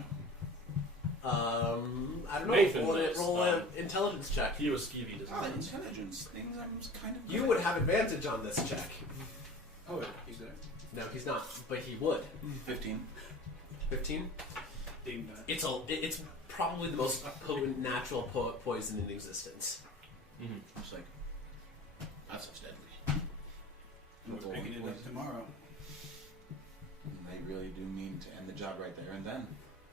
I don't know. Nathan Roll knows. an intelligence check. He was skeevy, doesn't Oh, he? intelligence things I'm kind of. You would have advantage on this check. Oh, wait, he's there. No, he's not, but he would. 15. 15. Deemed that. It's probably the most potent natural poison in existence. Mm-hmm. It's like, that's such deadly. We're picking it up tomorrow. They really do mean to end the job right there and then.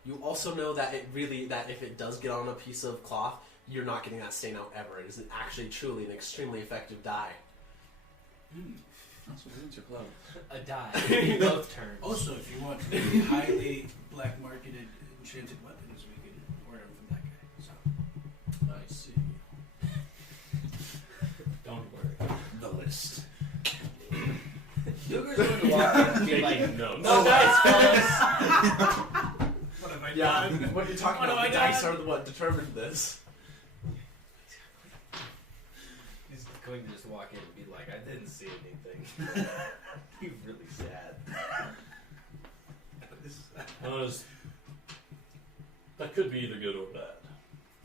You also know that that if it does get on a piece of cloth, you're not getting that stain out ever. It is actually truly an extremely effective dye. That's what ruins your clothes. A die. Both turns. Also, if you want really highly black marketed enchanted weapons, we can order them from that guy. So. I see. Don't worry. The list. Luger's going to walk in and be like, No. no dice, fellas. What have I Yeah, done? what are you talking What about? have The I dice done? are what determined this. He's going to just walk in and be like, I didn't see anything. He's really sad. That could be either good or bad.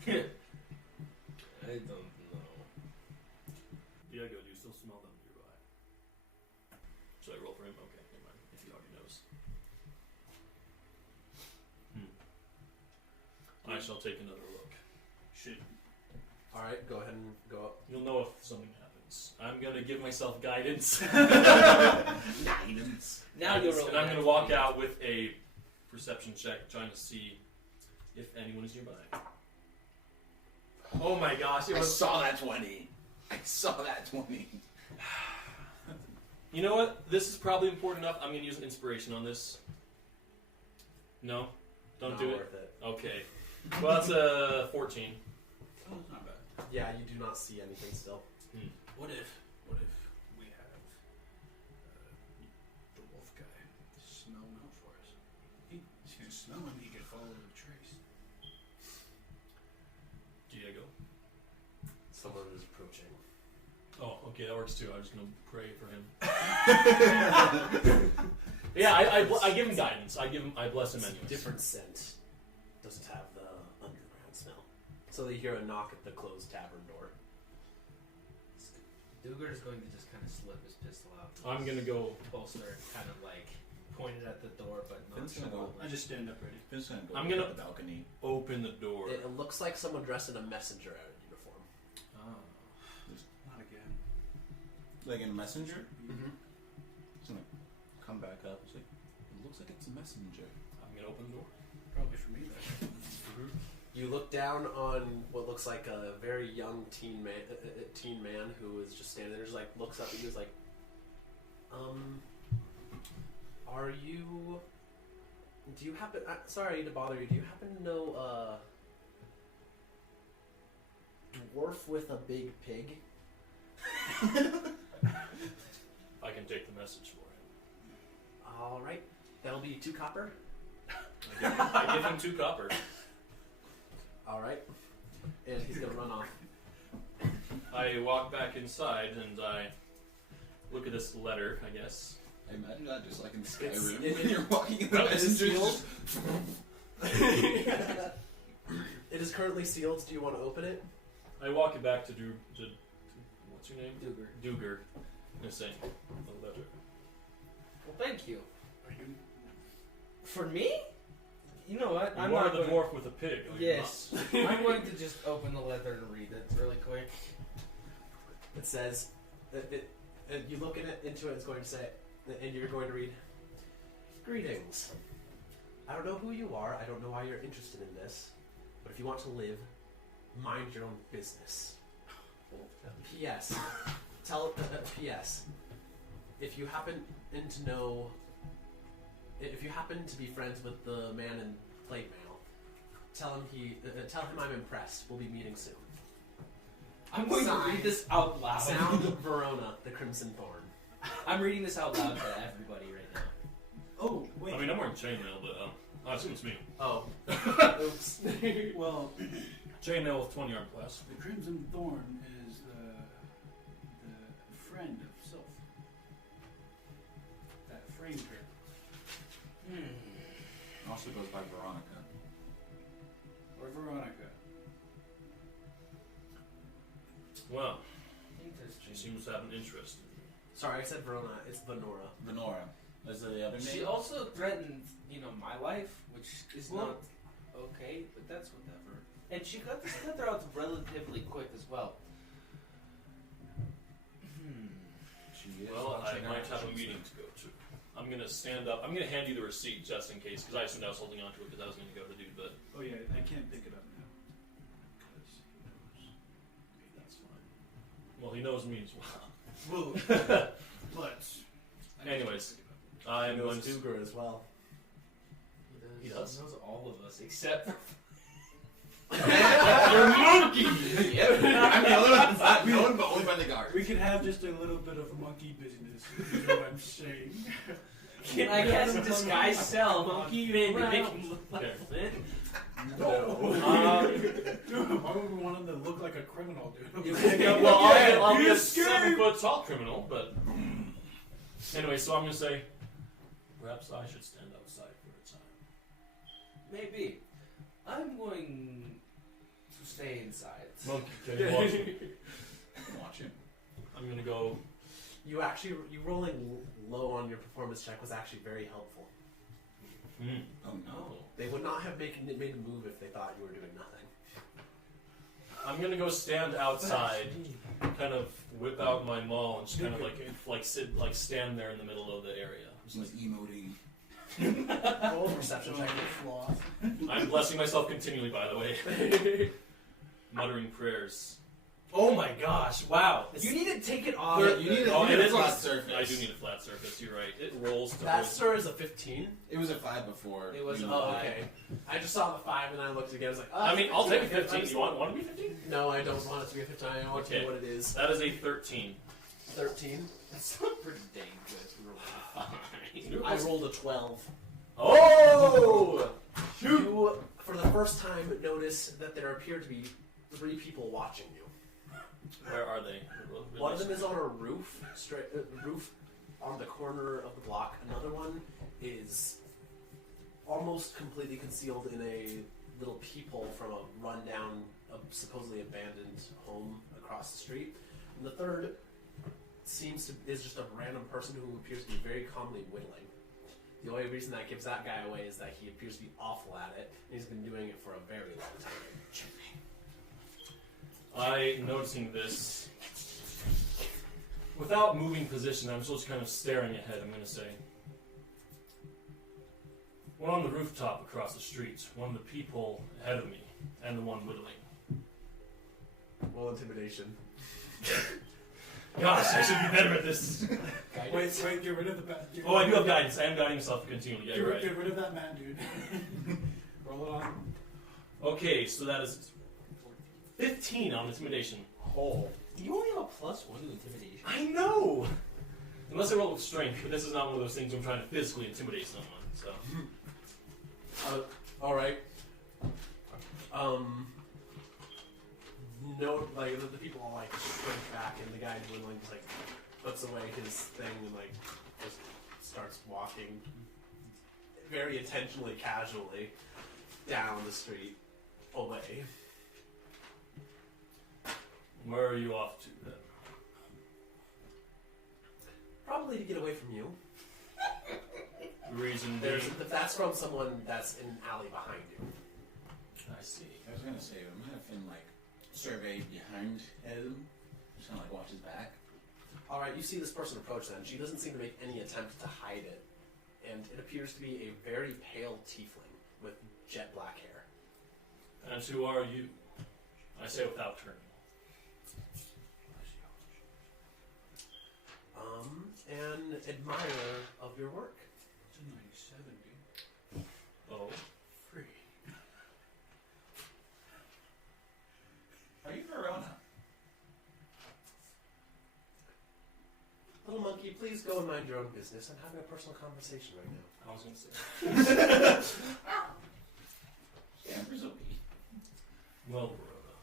I don't know. Diego, do you still smell them nearby? Should I roll for him? Okay, never mind. If he already knows. I shall take another look. Shit. Alright, go ahead and go up. You'll know if something happens. I'm gonna give myself guidance. Guidance. Now you're And I'm gonna walk out with a perception check, trying to see if anyone is nearby. Oh my gosh, it I was. saw that 20. I saw that 20. You know what? This is probably important enough. I'm gonna use an inspiration on this. No? Don't Not do it? worth it. Okay. Well, that's a 14. Oh, it's not bad. Yeah, you do not see anything still. What if we have the wolf guy smell him out for us? He can smell him, he can follow the trace. Diego. Someone is approaching. Oh, okay, that works too. I'm just gonna pray for him. Yeah, I give him guidance. I bless him It's a anyways. different scent. Doesn't have the underground smell. So they hear a knock at the closed tavern door. Luger's going to just kind of slip his pistol out. I'm gonna go. Holster and kind of like point it at the door, but not Finn's gonna go. I just stand up ready. Finn's gonna go I'm gonna- to the balcony. Open the door. It looks like someone dressed in a messenger out of uniform. Not again. Like in Messenger? Mm-hmm. He's gonna come back up. It's like, it looks like it's a messenger. I'm gonna open the door. Probably for me then. You look down on what looks like a very young teen man who is just standing there, just like looks up at you, is like, are you? Do you happen? Sorry to bother you. Do you happen to know dwarf with a big pig? I can take the message for him. All right, that'll be 2 copper. I give him 2 copper. All right, and he's gonna I walk back inside and I look at this letter, I guess. I imagine that just like in Skyrim It's- when you're walking in the It is messenger. sealed. It is currently sealed. Do you want to open it? I walk it back to what's your name? Duger. And say, the letter. Well, thank you. For me? You know what? You are the dwarf with a pig. are you Yes. I'm going to just open the letter and read it really quick. It says, you look at it, into it, it's going to say, and you're going to read, "Greetings. I don't know who you are, I don't know why you're interested in this, but if you want to live, mind your own business. P.S. P.S. If you happen to be friends with the man in plate mail, tell him I'm impressed. We'll be meeting soon. I'm going to read this out loud. Sound Verona, the Crimson Thorn." I'm reading this out loud to everybody right now. Oh, wait. I mean, I'm wearing chainmail, but I assume it's me. Oh. Oops. Well, Chainmail with 20 arm class. the Crimson Thorn is the friend of Sylph. That framed her. Also goes by Veronica. Or Veronica. Well, she Interesting. seems to have an interest. Sorry, I said Verona. It's Venora. Venora. Is that the other name? She also threatened, my life, which is Well- not okay, but that's whatever. And she got this letter out relatively quick as well. She is Well, I watching might our have a actions. meeting to go to. I'm gonna stand up. I'm gonna hand you the receipt just in case, because I assumed I was holding on to it because I was gonna go to the dude, but Oh yeah, I can't pick it up now. Because he knows. that's fine. Well, he knows me as well. Well, but... Anyways, He I'm going knows to. Duger as well. He does? He knows all of us, except for... You're a monkey! Yep. I'm the other one that's not known, but only by the guards. We could have just a little bit of monkey business, is what I'm saying. Can I cast a disguise sell monkey and make him look like Okay. Flint? Dude, why would we want him to look like a criminal, dude? Well, I'll be a 7-foot tall criminal, but. Anyway, so I'm gonna say, perhaps I should stand outside for a time. Maybe. I'm going to stay inside. Monkey, can you watch me? Watch him. I'm gonna go. You rolling low on your performance check was actually very helpful. Oh no. They would not have made a move if they thought you were doing nothing. I'm gonna go stand outside, kind of whip out my maul and just kind of stand there in the middle of the area. Just like emoting. Roll a perception check. Floss. I'm blessing myself continually, by the way. Muttering prayers. Oh my gosh, wow. You need to take it off. You need Oh, a it is flat on- surface. I do need a flat surface, you're right. It rolls to That hold- star is a 15. It was a 5 before. It was you a moved Oh, it. okay. I just saw the 5 and then I looked again. I was like, oh, I mean, I'll take a 15. 15. You want to be 15? No, I don't want it to be a 15. I want to Okay. know what it is. That is a 13. 13. That's not pretty dang good. I rolled a 12. Oh! You, for the first time, notice that there appear to be 3 people watching you. Where are they? One of them is on a roof, roof on the corner of the block. Another one is almost completely concealed in a little peephole from a rundown, supposedly abandoned home across the street. And the third is just a random person who appears to be very calmly whittling. The only reason that gives that guy away is that he appears to be awful at it, and he's been doing it for a very long time. Noticing this, without moving position, I'm still just kind of staring ahead. I'm going to say, one on the rooftop across the street, one of the people ahead of me, and the one whittling. Roll intimidation. Gosh, I should be better at this. Wait, get rid of the bat. Oh, I do have guidance. I am guiding myself continually. Yeah, you're right. Get rid of that man, dude. Roll it on. Okay, so that is 15 on intimidation. Oh. You only have a +1 to intimidation. I know! Unless I roll with strength, but this is not one of those things where I'm trying to physically intimidate someone, so. Alright. no, like the people all like shrink back, and the guy dwindling just like puts away his thing and like just starts walking very intentionally, casually down the street away. Where are you off to then? Probably to get away from you. The reason being, That's from someone that's in an alley behind you. I see. I was gonna say, we might have Finn like survey behind him, just kind of like watch his back. All right, you see this person approach then. She doesn't seem to make any attempt to hide it, and it appears to be a very pale tiefling with jet black hair. And who are you? I say without turning. An admirer of your work. It's a 97, dude. Oh. Free. Are you Verona? Little monkey, please go and mind your own business. I'm having a personal conversation right now. I was going to say. Amber's okay. Well, Verona.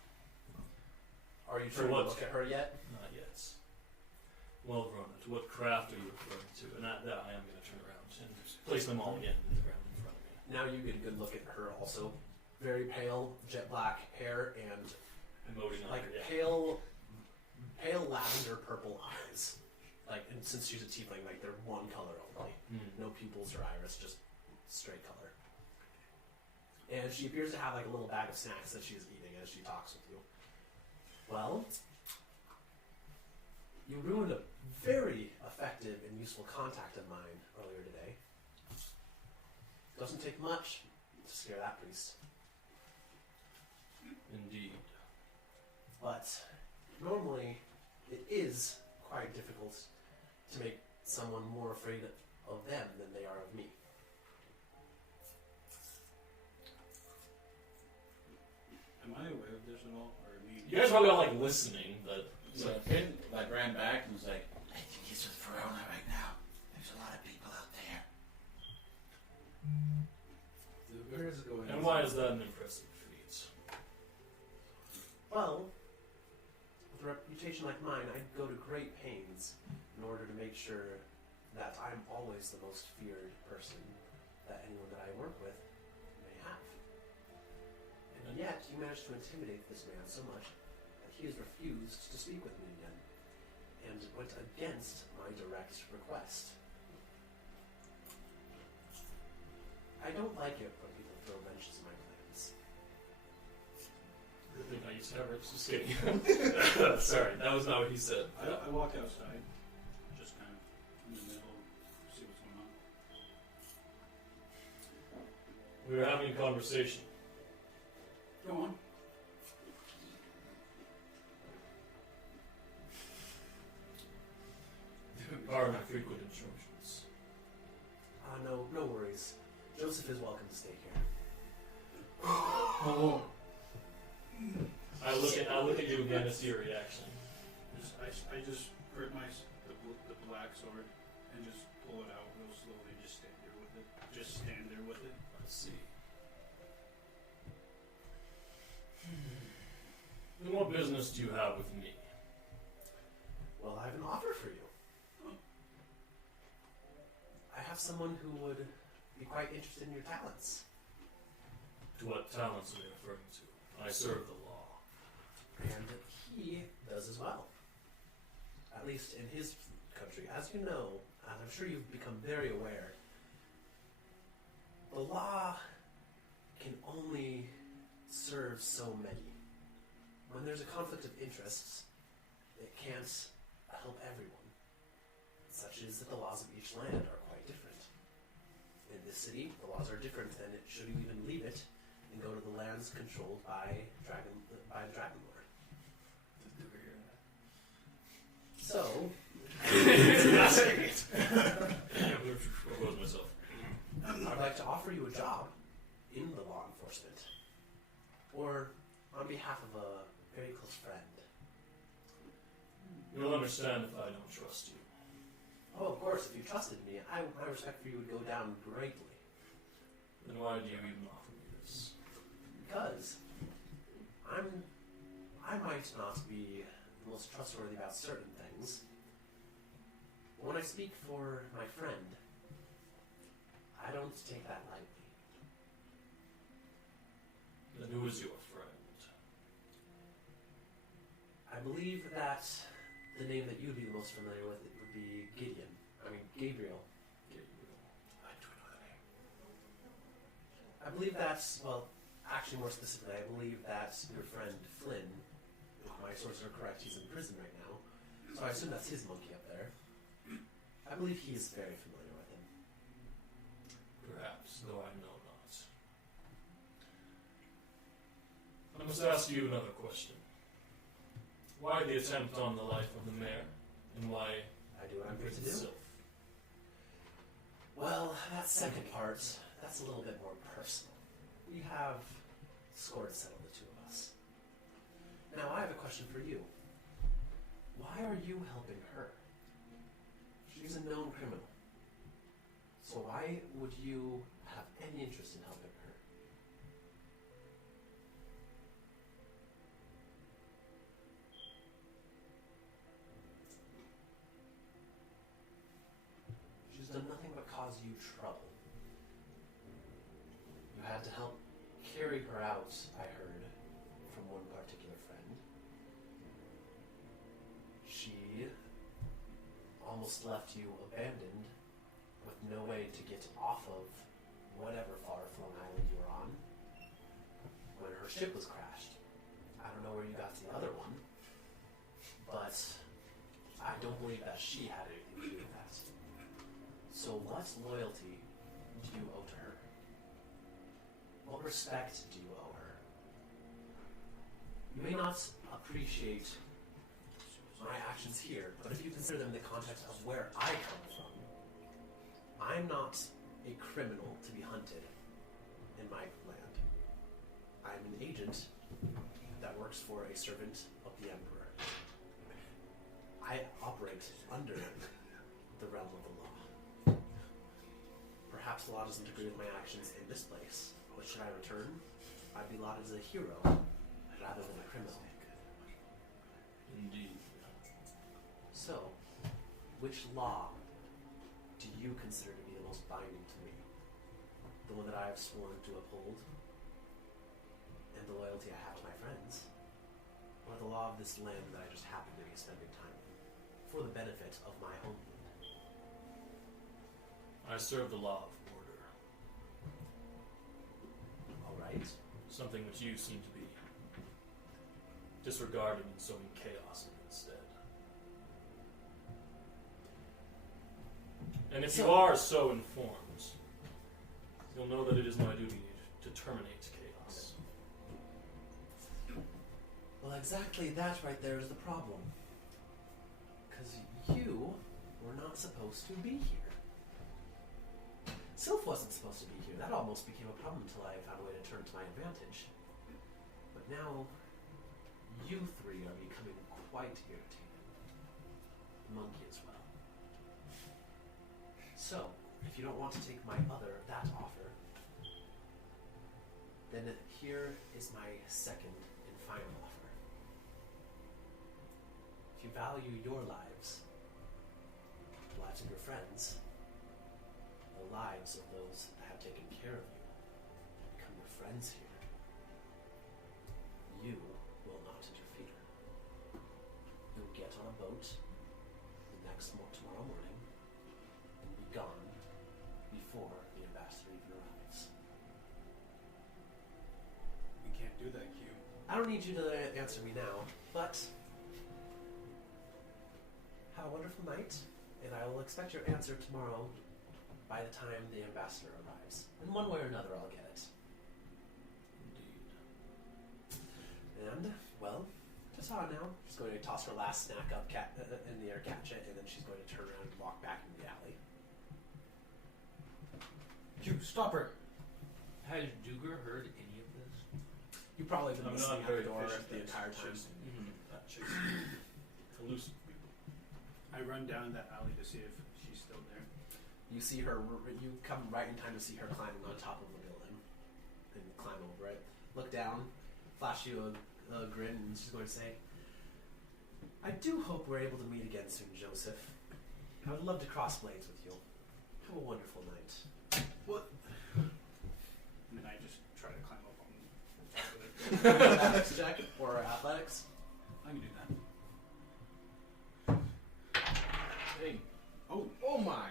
Are you For trying what? to look at her yet? Not yet. Well, Verona, to what craft are you referring to? And that I am going to turn around and place them all again in the ground in front of me. Now you get a good look at her also. Very pale, jet black hair, and Emoting on like her, yeah. pale lavender purple eyes. Like, and since she's a tiefling, like they're one color only. No pupils or iris, just straight color. And she appears to have like a little bag of snacks that she's eating as she talks with you. Well, you ruined a very effective and useful contact of mine earlier today. Doesn't take much to scare that priest. Indeed. But normally, it is quite difficult to make someone more afraid of them than they are of me. Am I aware of this at all? Or me? You guys probably all like listening, but So Finn like ran back and was like, I think he's with Verona right now. There's a lot of people out there. Where is it going? and why is that an impressive feat? Well, with a reputation like mine, I'd go to great pains in order to make sure that I'm always the most feared person that anyone that I work with may have. And yet, you managed to intimidate this man so much that he has refused to speak with me again, and went against my direct request. I don't like it when people throw wrenches in my plans. I think I used to have rips. Just kidding. Sorry, that was not what he said. I walked outside, just kind of in the middle, see what's going on. We were having a conversation. Go on. Pardon my frequent interruptions. No worries. Joseph is welcome to stay here. Oh. I look at you again to see your reaction. I just grip the black sword and just pull it out real slowly. Just stand there with it. Just stand there with it. Let's see. And what business do you have with me? Well, I have an offer for you. I have someone who would be quite interested in your talents. To what talents are they referring to? I serve the law. And he does as well. At least in his country. As you know, and I'm sure you've become very aware, the law can only serve so many. When there's a conflict of interests, it can't help everyone. Such is that the laws of each land are quite different. In this city, the laws are different than it should you even leave it and go to the lands controlled by the Dragon Lord. So, I'd like to offer you a job in the law enforcement, or on behalf of a very close friend. You'll understand if I don't trust you. Oh, of course, if you trusted me, my respect for you would go down greatly. Then why do you even offer me this? Because I I might not be the most trustworthy about certain things. But when I speak for my friend, I don't take that lightly. Then who is your friend? I believe that the name that you'd be the most familiar with would be Gabriel. I do know the name. I believe that's, well, actually more specifically, I believe that your friend Flynn, if my sources are correct, he's in prison right now. So I assume that's his monkey up there. I believe he is very familiar with him. Perhaps, though I know not. I must ask you another question. Why the attempt on the life of the mayor, and why I do what I'm here to do. Sylph? Well, that second part, that's a little bit more personal. We have score to settle, the two of us. Now, I have a question for you. Why are you helping her? She's a known criminal. So why would you have any interest in helping her? She's done nothing but cause you trouble. You had to help carry her out, I heard, from one particular friend. She almost left you abandoned with no way to get off of whatever far-flung island you were on when her ship was crashed. I don't know where you got the other one, but I don't believe that she had anything to do with that. So what loyalty do you owe to her? What respect do you owe her? You may not appreciate my actions here, but if you consider them in the context of where I come from, I'm not a criminal to be hunted in my land. I'm an agent that works for a servant of the Emperor. I operate under the realm of the law. Perhaps the law doesn't agree with my actions in this place, but should I return, I'd be lauded as a hero rather than a criminal. Indeed. So, which law do you consider to be the most binding to me? The one that I have sworn to uphold, and the loyalty I have to my friends, or the law of this land that I just happen to be spending time in, for the benefit of my homeland? I serve the law of order. All right. Something which you seem to be disregarding and sowing chaos in instead. And if you are so informed, you'll know that it is my duty to terminate chaos. Well, exactly that right there is the problem. Because you were not supposed to be here. Sylph wasn't supposed to be here. That almost became a problem until I found a way to turn it to my advantage. But now, you three are becoming quite irritating. The monkey as well. So, if you don't want to take that offer, then here is my second and final offer. If you value your lives, the lives of your friends, the lives of those that have taken care of you, become your friends here, you will not interfere. You'll get on a boat tomorrow morning and be gone before the ambassador even arrives. We can't do that, Q. I don't need you to answer me now, but have a wonderful night, and I will expect your answer tomorrow by the time the ambassador arrives. In one way or another, I'll get it. Indeed. And, well, ta-ta now. She's going to toss her last snack up in the air, catch it, and then she's going to turn around and walk back into the alley. Q, stop her! Has Duger heard any of this? You've probably been I'm listening not at very the door efficient the at entire time. chasing. Not chasing. Elusive people. I run down that alley to see if she's still there. You see her, you come right in time to see her climbing on top of the building and climb over it. Look down, flash you a a grin, and she's going to say, I do hope we're able to meet again soon, Joseph. I would love to cross blades with you. Have a wonderful night. What? And then I just try to climb up on top of it. Athletics check or athletics? I can do that. Hey. Oh, Oh my.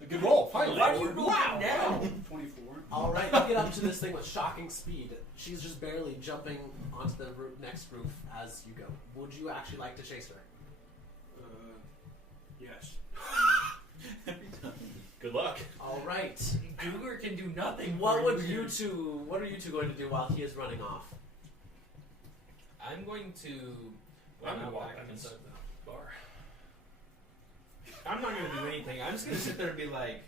A good roll, finally. Why do you roll down? 24. All right, you get up to this thing with shocking speed. She's just barely jumping onto the next roof as you go. Would you actually like to chase her? Yes. Every time. Good luck. All right. Cougar can do nothing. What for would you two? What are you two going to do while he is running off? I'm going to. I'm gonna not walk back back inside the bar. I'm not going to do anything. I'm just going to sit there and be like,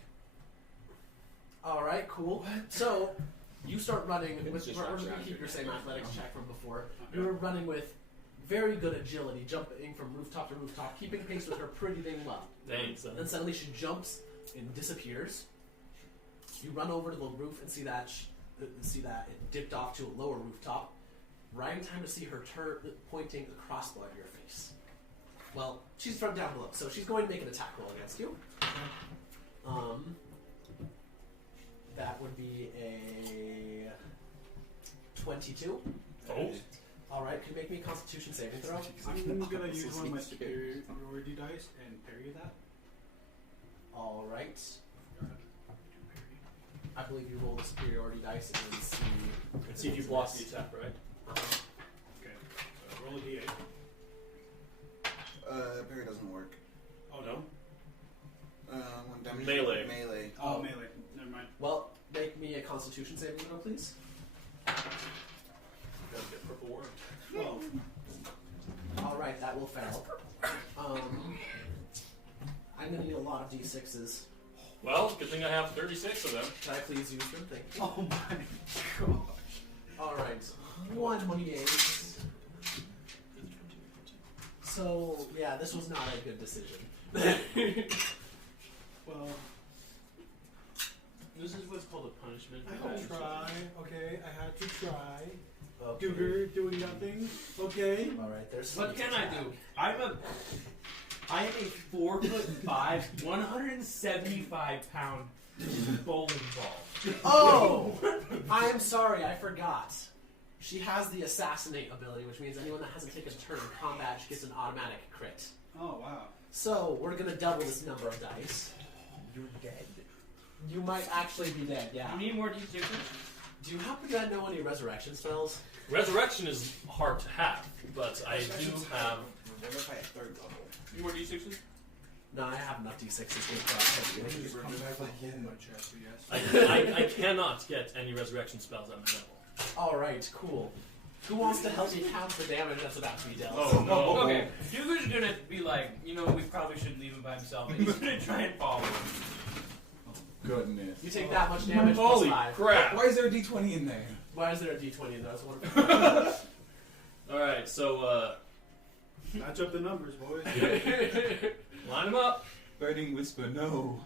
All right, cool. So you start running. It's With, just we're wraps going to around keep your your same neck. athletics check from before. Okay. You're running with very good agility, jumping from rooftop to rooftop, keeping pace with her pretty dang well. Thanks. Then suddenly she jumps and disappears. You run over to the roof and see that it dipped off to a lower rooftop. Right in time to see her turn, pointing a crossbow at your face. Well, she's from down below, so she's going to make an attack roll against you. That would be a 22. Oh. All right, can you make me a Constitution saving throw? I'm gonna use one of my superiority dice and parry that. All right. I believe you roll the superiority dice and then see. And see if you block the attack, right? Okay. So roll a d8. Parry doesn't work. Oh no. One damage. Melee. Melee. Oh, melee. Never mind. Well, make me a Constitution saving throw, please. Gotta get purple worm. 12. All right, that will fail. I'm gonna need a lot of d6s. Well, good thing I have 36 of them. Can I please use them? Thank you. Oh my gosh. All right, 1d8. So yeah, this was not a good decision. Well, this is what's called a punishment. I had to try. Okay, I had to try. Okay. Cougar doing nothing. Okay. All right, there's. What can I do? I am a 4'5", 175-pound bowling ball. Oh, I am sorry, I forgot. She has the assassinate ability, which means anyone that hasn't taken a turn in combat gets an automatic crit. Oh wow. So we're gonna double this number of dice. You're dead. You might actually be dead. Yeah. You need more d6s? Do you happen to know any resurrection spells? Resurrection is hard to have, but I do have. What if I had third level? You more d6s? No, I have enough d6s to Let me just run back like in my chest, I guess. I cannot get any resurrection spells at my level. All right, cool. Who wants to help me count the damage that's about to be dealt? Oh no. Okay, Cougar's gonna be like, you know, we probably shouldn't leave him by himself. And he's gonna try and follow him. Goodness. You take that much damage Holy plus 5. crap! Why is there a d20 in there? Why is there a d20 in those? Alright, so, Match up the numbers, boys. line them up. Burning Whisper, no.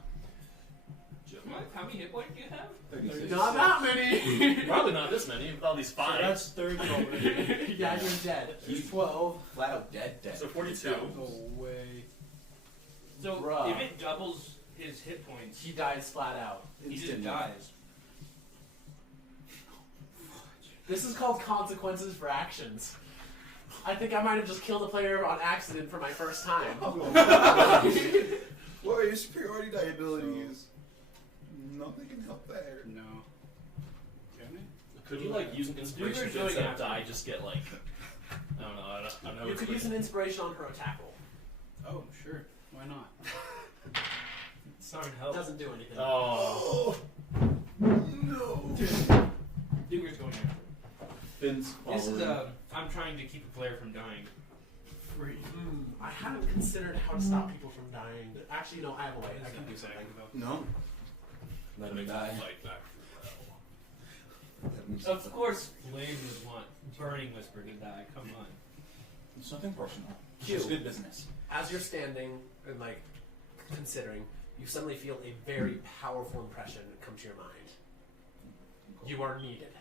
What? How many hit points do you have? 36. Not that many. Probably not this many, with all these So 5. that's third level. Yeah, you're dead. He's 12. Flat out dead. So 42. No way. So Bruh. if it doubles his hit points, He dies flat out. he just Instantly. dies. This is called consequences for actions. I think I might have just killed a player on accident for my first time. Well, your superiority die ability is nothing can help there. No. Can it? Could you, like, use an inspiration You're to doing instead of after. die, just get, like, I don't know, I don't know. You could use an inspiration on her attack roll. Oh, sure. Why not? It's not gonna It help. doesn't do anything. Oh. No. Cougar's going after him. Finn's This is following. I'm trying to keep a player from dying. Free. I haven't considered how to stop people from dying. Actually, no, I have a way. I can do something. No. Let him die. Fight back through hell. Of course, Flame would want Burning Whisper to die. Come on. It's nothing personal. It's Q. just good business. As you're standing and like considering, you suddenly feel a very powerful impression come to your mind. You are needed.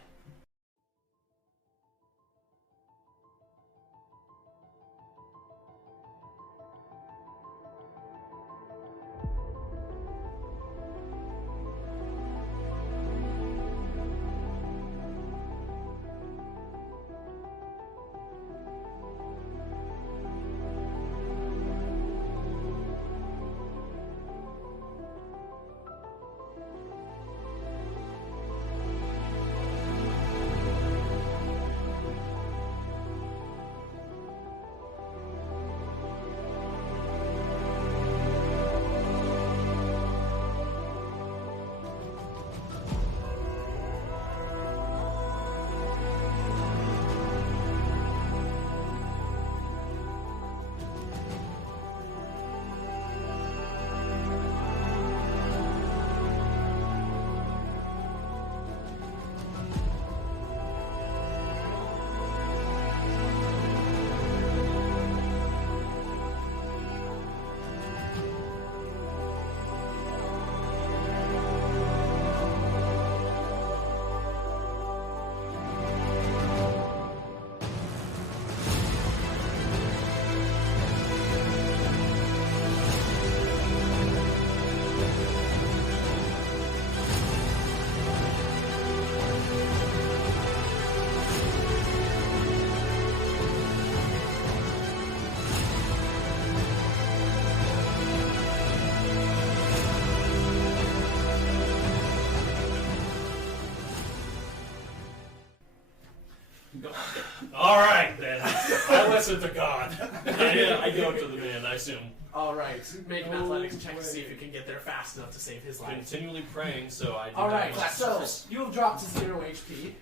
All right, then. I listen to God. I go to the man, I assume. All right, make an athletics check to see if you can get there fast enough to save his life. Continually praying, so I do All not right, want- so you have dropped to 0 HP.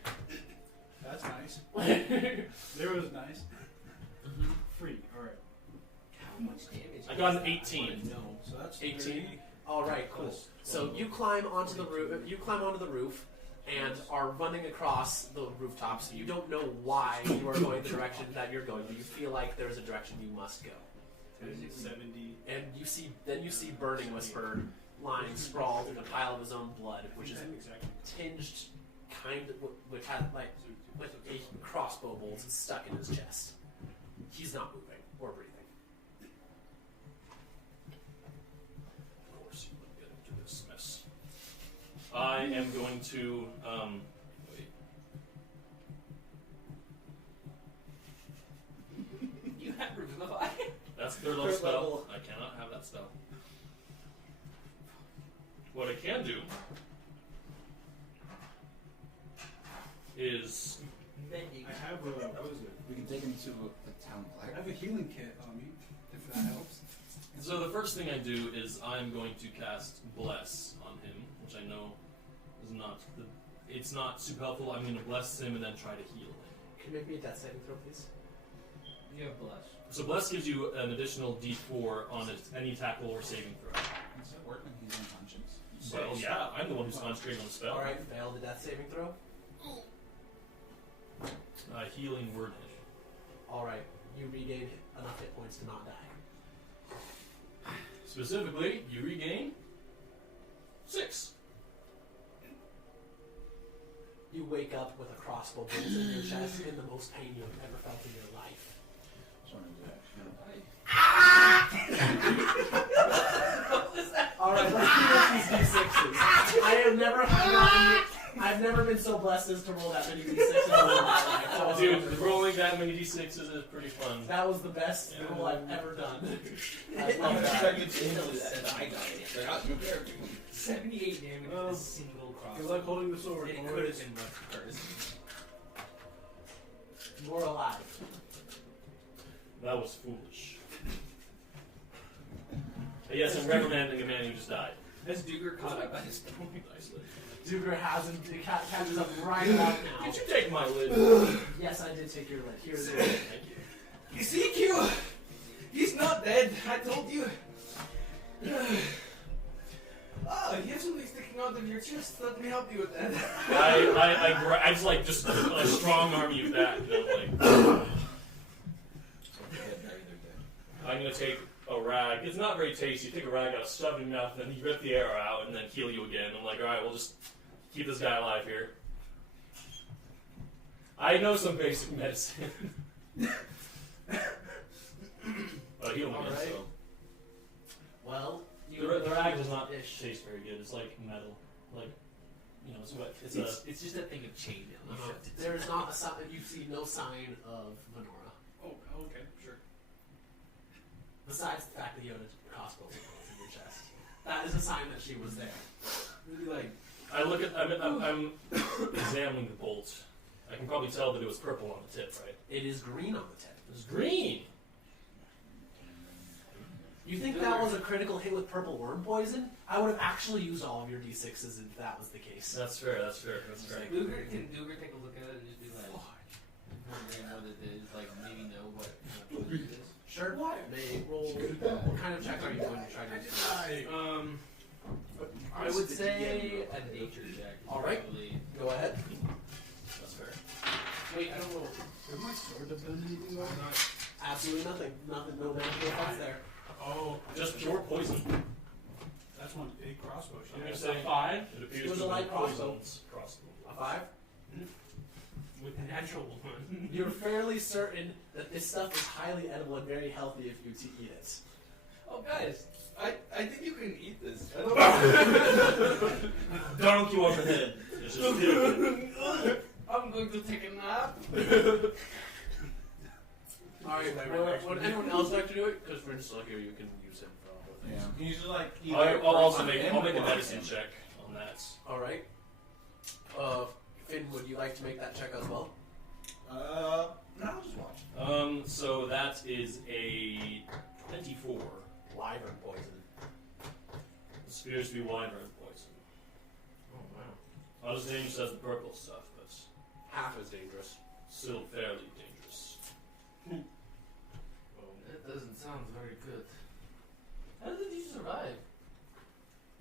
That's nice. There was nice. Free. All right. How much damage? I got an 18. No, so that's 18. 30. All right, cool. So you climb onto the roof. You climb onto the roof and are running across the rooftops. You don't know why you are going the direction that you're going, but you feel like there is a direction you must go. 70. And you see Burning Whisper lying sprawled in a pile of his own blood, which is tinged, which has like with a crossbow bolt stuck in his chest. He's not moving or breathing. Of course, you wouldn't get into this mess. I am going to. Wait. You have Revivify? That's third level spell. I cannot have that spell. What I can do is I have a. What is it? We can take him to the town I clerk. have a healing kit on me, if that helps. so the first thing I do is I'm going to cast Bless on him, which I know is not it's not super helpful. I'm going to bless him and then try to heal him. Can you make me a death saving throw, please? You have Blush. So Bless gives you an additional D4 on any tackle or saving throw. Does that work when he's unconscious? Well, yeah, I'm the one who's concentrating on the spell. All right, failed the death saving throw. Healing word. All right, you regain enough hit points to not die. Specifically, you regain 6. You wake up with a crossbow bolt in your chest in the most pain you have ever felt in your life. All right, let's do these d6s. I've never been so blessed as to roll that many d6s in my life. That was Dude, wonderful. rolling that many d6s is pretty fun. That was the best roll I've ever done. I I'm love gonna that. try to get you into that. I got it. They're not prepared to. 78 damage with a single cross. Good luck holding the sword. It boys. could have been much worse. You're alive. That was foolish. Yes, I'm reprimanding a man who just died. Has Duger caught up by this point? Nicely. Duger hasn't. It catches up right about now. Did you take my lid? Yes, I did take your lid. Here's it. Thank you. You see, Q? He's not dead. I told you. Oh, you have something sticking out of your chest. Let me help you with that. I just like strong arm you back. And I'm like, I'm gonna take a rag. It's not very tasty. You take a rag out, shove it in your mouth, and you rip the arrow out, and then heal you again. I'm like, all right, we'll just keep this guy alive here. I know some basic medicine. But heal him again, Alright. so. Well, The rag does not taste very good. It's like metal. Like, you know, It's just a thing of chain mail. You shoved it. there is not a sign. You see no sign of Venora. Oh, okay, sure. Besides the fact that you had a crossbow bolt in your chest. That is a sign that she was there. Really like, I look at. I'm examining the bolt. I can probably tell that it was purple on the tip, right? It is green on the tip. It was green. You think that was a critical hit with purple worm poison? I would have actually used all of your d6s if that was the case. That's fair. That's fair. That's fair. Can Duger take a look at it and just be like, wondering what it is, like maybe know what it is? Sure. May roll. What kind of check are you going to try to do? I would say a nature check. All right. Probably. Go ahead. That's fair. Wait, I don't know. Would my sword have done anything like that? Absolutely nothing. Nothing. No magical effects there. Oh, Just pure poison. that's one big crossbow I'm shot. gonna say 5. It appears It was to a be light crossbow. poison's crossbow. A 5? With the natural one. You're fairly certain that this stuff is highly edible and very healthy if you eat it. Oh, guys, I think you can eat this. I don't Dunk you over the head. It's just I'm going to take a nap. Alright, would anyone else like to do it? Because Fringe is still here, you can use him for all the Yeah. things. He's just like. I'll also make a medicine check on that. Alright. Finn, would you like to make that check as well? appears to be wyvern poison. Oh wow. Not as dangerous as the purple stuff, but Half as dangerous. still fairly dangerous. That doesn't sound very good. How did you survive?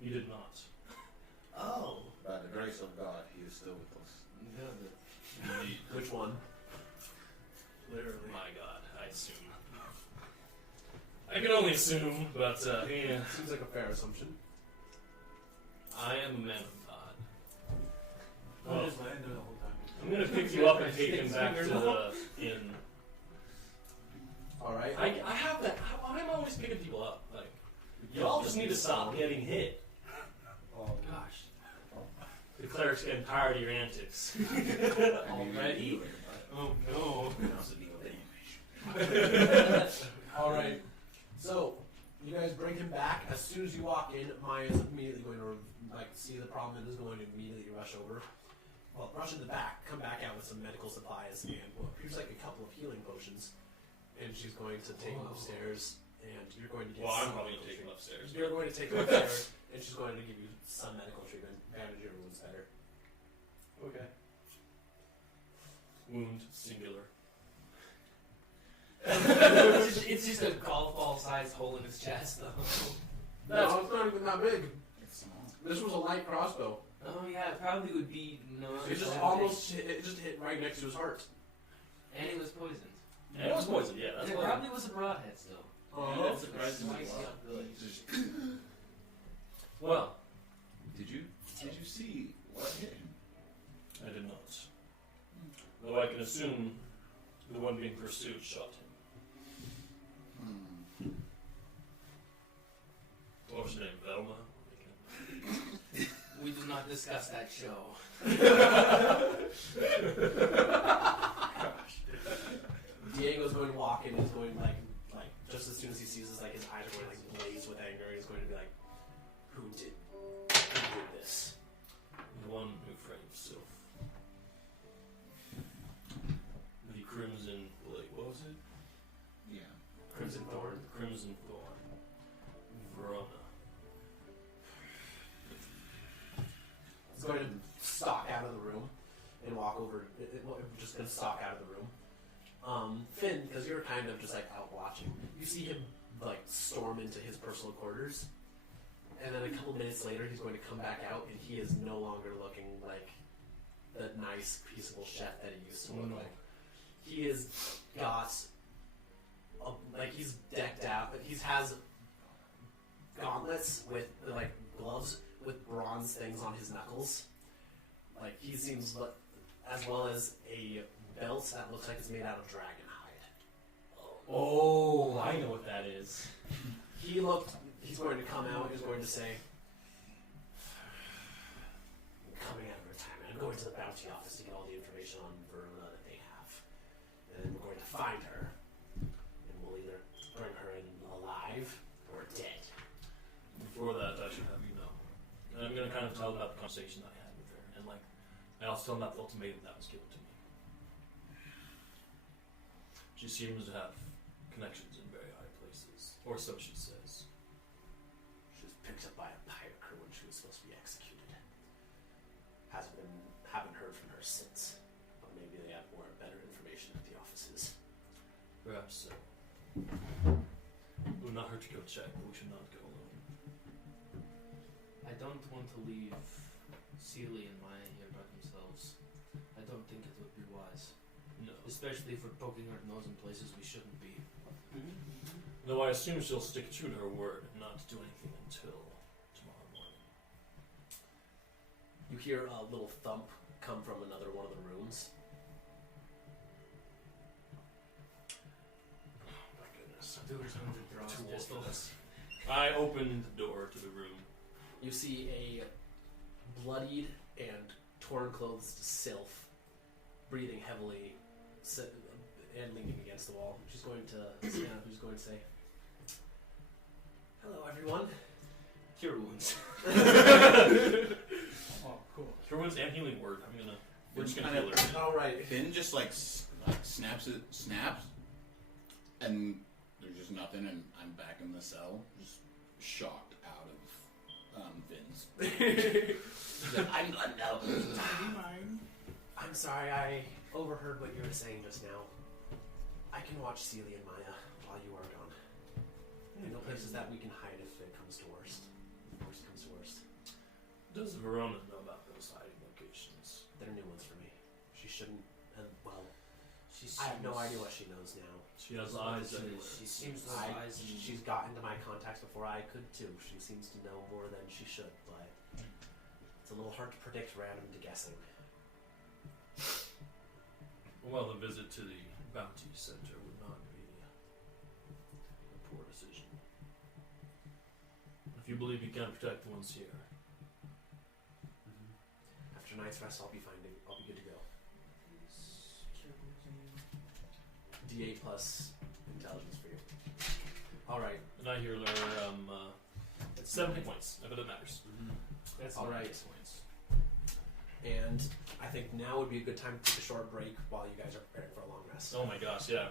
You did not. Oh. By the grace of God, he is still with us. Indeed. Which one? Literally. My God, I assume. I can only assume, but yeah. Seems like a fair assumption. I am a man of God. I Well, just landed the whole time. I'm gonna pick you up and take him back to the inn. Alright. I have that. I'm always picking people up. Like, y'all just need to stop getting hit. Oh, Gosh. The cleric's getting tired of your antics. Already? Oh no. Alright. So, you guys bring him back. As soon as you walk in, Maya's immediately going to see the problem and is going to immediately rush over. Well, rush in the back, come back out with some medical supplies and what appears like a couple of healing potions. And she's going to take him upstairs, and you're going to get Well, I'm some probably medical gonna take him treatment. upstairs. You're going to take him upstairs, and she's going to give you some medical treatment, bandage your wounds better. Okay. Wound singular. It's just a golf ball sized hole in his chest, though. No, it's not even that big. It's small. This was a light crossbow. Oh yeah, it probably would be no. It just almost hit, it just hit right next to his heart. And it was poisoned. Yeah, it was poison, yeah. And That's it why. probably was a broadhead still. Oh, That's surprisingly Spicy well. up good. Well, Did you see what hit him? I did not. Though I can assume the one being pursued shot him. What was her name? Velma? We do not discuss that show. Diego's going to walk in. He's going like just as soon as he sees us, like his eyes are going like blaze with anger. He's going to be like, "Who did this?" The one who framed Sylph. The Crimson Blade. What was it? Yeah. Crimson Thorn. Crimson Thorn. Verona. He's going to stalk out of the room and walk over. Just going to stalk out of the room. Finn, because you're kind of just like out watching, you see him like storm into his personal quarters, and then a couple minutes later, he's going to come back out, and he is no longer looking like the nice, peaceable chef that he used to look like. He has got he's decked out. He has gauntlets with like gloves with bronze things on his knuckles. Like he seems, as well as a belt that looks like it's made out of dragon hide. Oh, I know what that is. He's going to come out, he's going to say, "I'm coming out of retirement. I'm going to the bounty office to get all the information on Verona that they have. And then we're going to find her. And we'll either bring her in alive or dead." Before that, I should have you know. And I'm going to kind of tell about the conversation I had with her. And like, I also tell them about the ultimatum that was given to me. She seems to have connections in very high places. Or so she says. She was picked up by a pirate crew when she was supposed to be executed. Haven't heard from her since. But maybe they have better information at the offices. Perhaps so. It would not hurt to go check, but we should not go alone. I don't want to leave Sealy and Maya here by themselves. I don't think it would be wise. No. Especially if we're poking our nose in places we shouldn't be. Though I assume she'll stick true to her word and not do anything until tomorrow morning. You hear a little thump come from another one of the rooms. Oh my goodness. Dude's going to draw Too his old for pistols. this. I opened the door to the room. You see a bloodied and torn clothes Sylph, breathing heavily and leaning against the wall. She's going to stand up. She's going to say, "Hello, everyone." Cure wounds. Oh, cool. Cure wounds and healing word. We're just gonna Kind heal of- her. All right. Finn just like snaps, and there's just nothing, and I'm back in the cell, just shocked out fins. I'm gonna know. I'm sorry, I overheard what you were saying just now. I can watch Celia and Maya while you are gone. I know places that we can hide if it comes to worst. Worst comes to worst. Does Verona know about those hiding locations? They're new ones for me. She shouldn't. Well, She I have no idea what she knows now. She has eyes everywhere. She seems to have eyes. She's gotten to my contacts before I could too. She seems to know more than she should, but it's a little hard to predict random to guessing. Well, the visit to the bounty center would not be a poor decision. If you believe you can protect the ones here. After a night's rest, I'll be good to go. D8 plus intelligence for you. All right. And I hear her 70 points. I bet it matters. That's All right. points. And I think now would be a good time to take a short break while you guys are preparing for a long rest. Oh my gosh, yeah.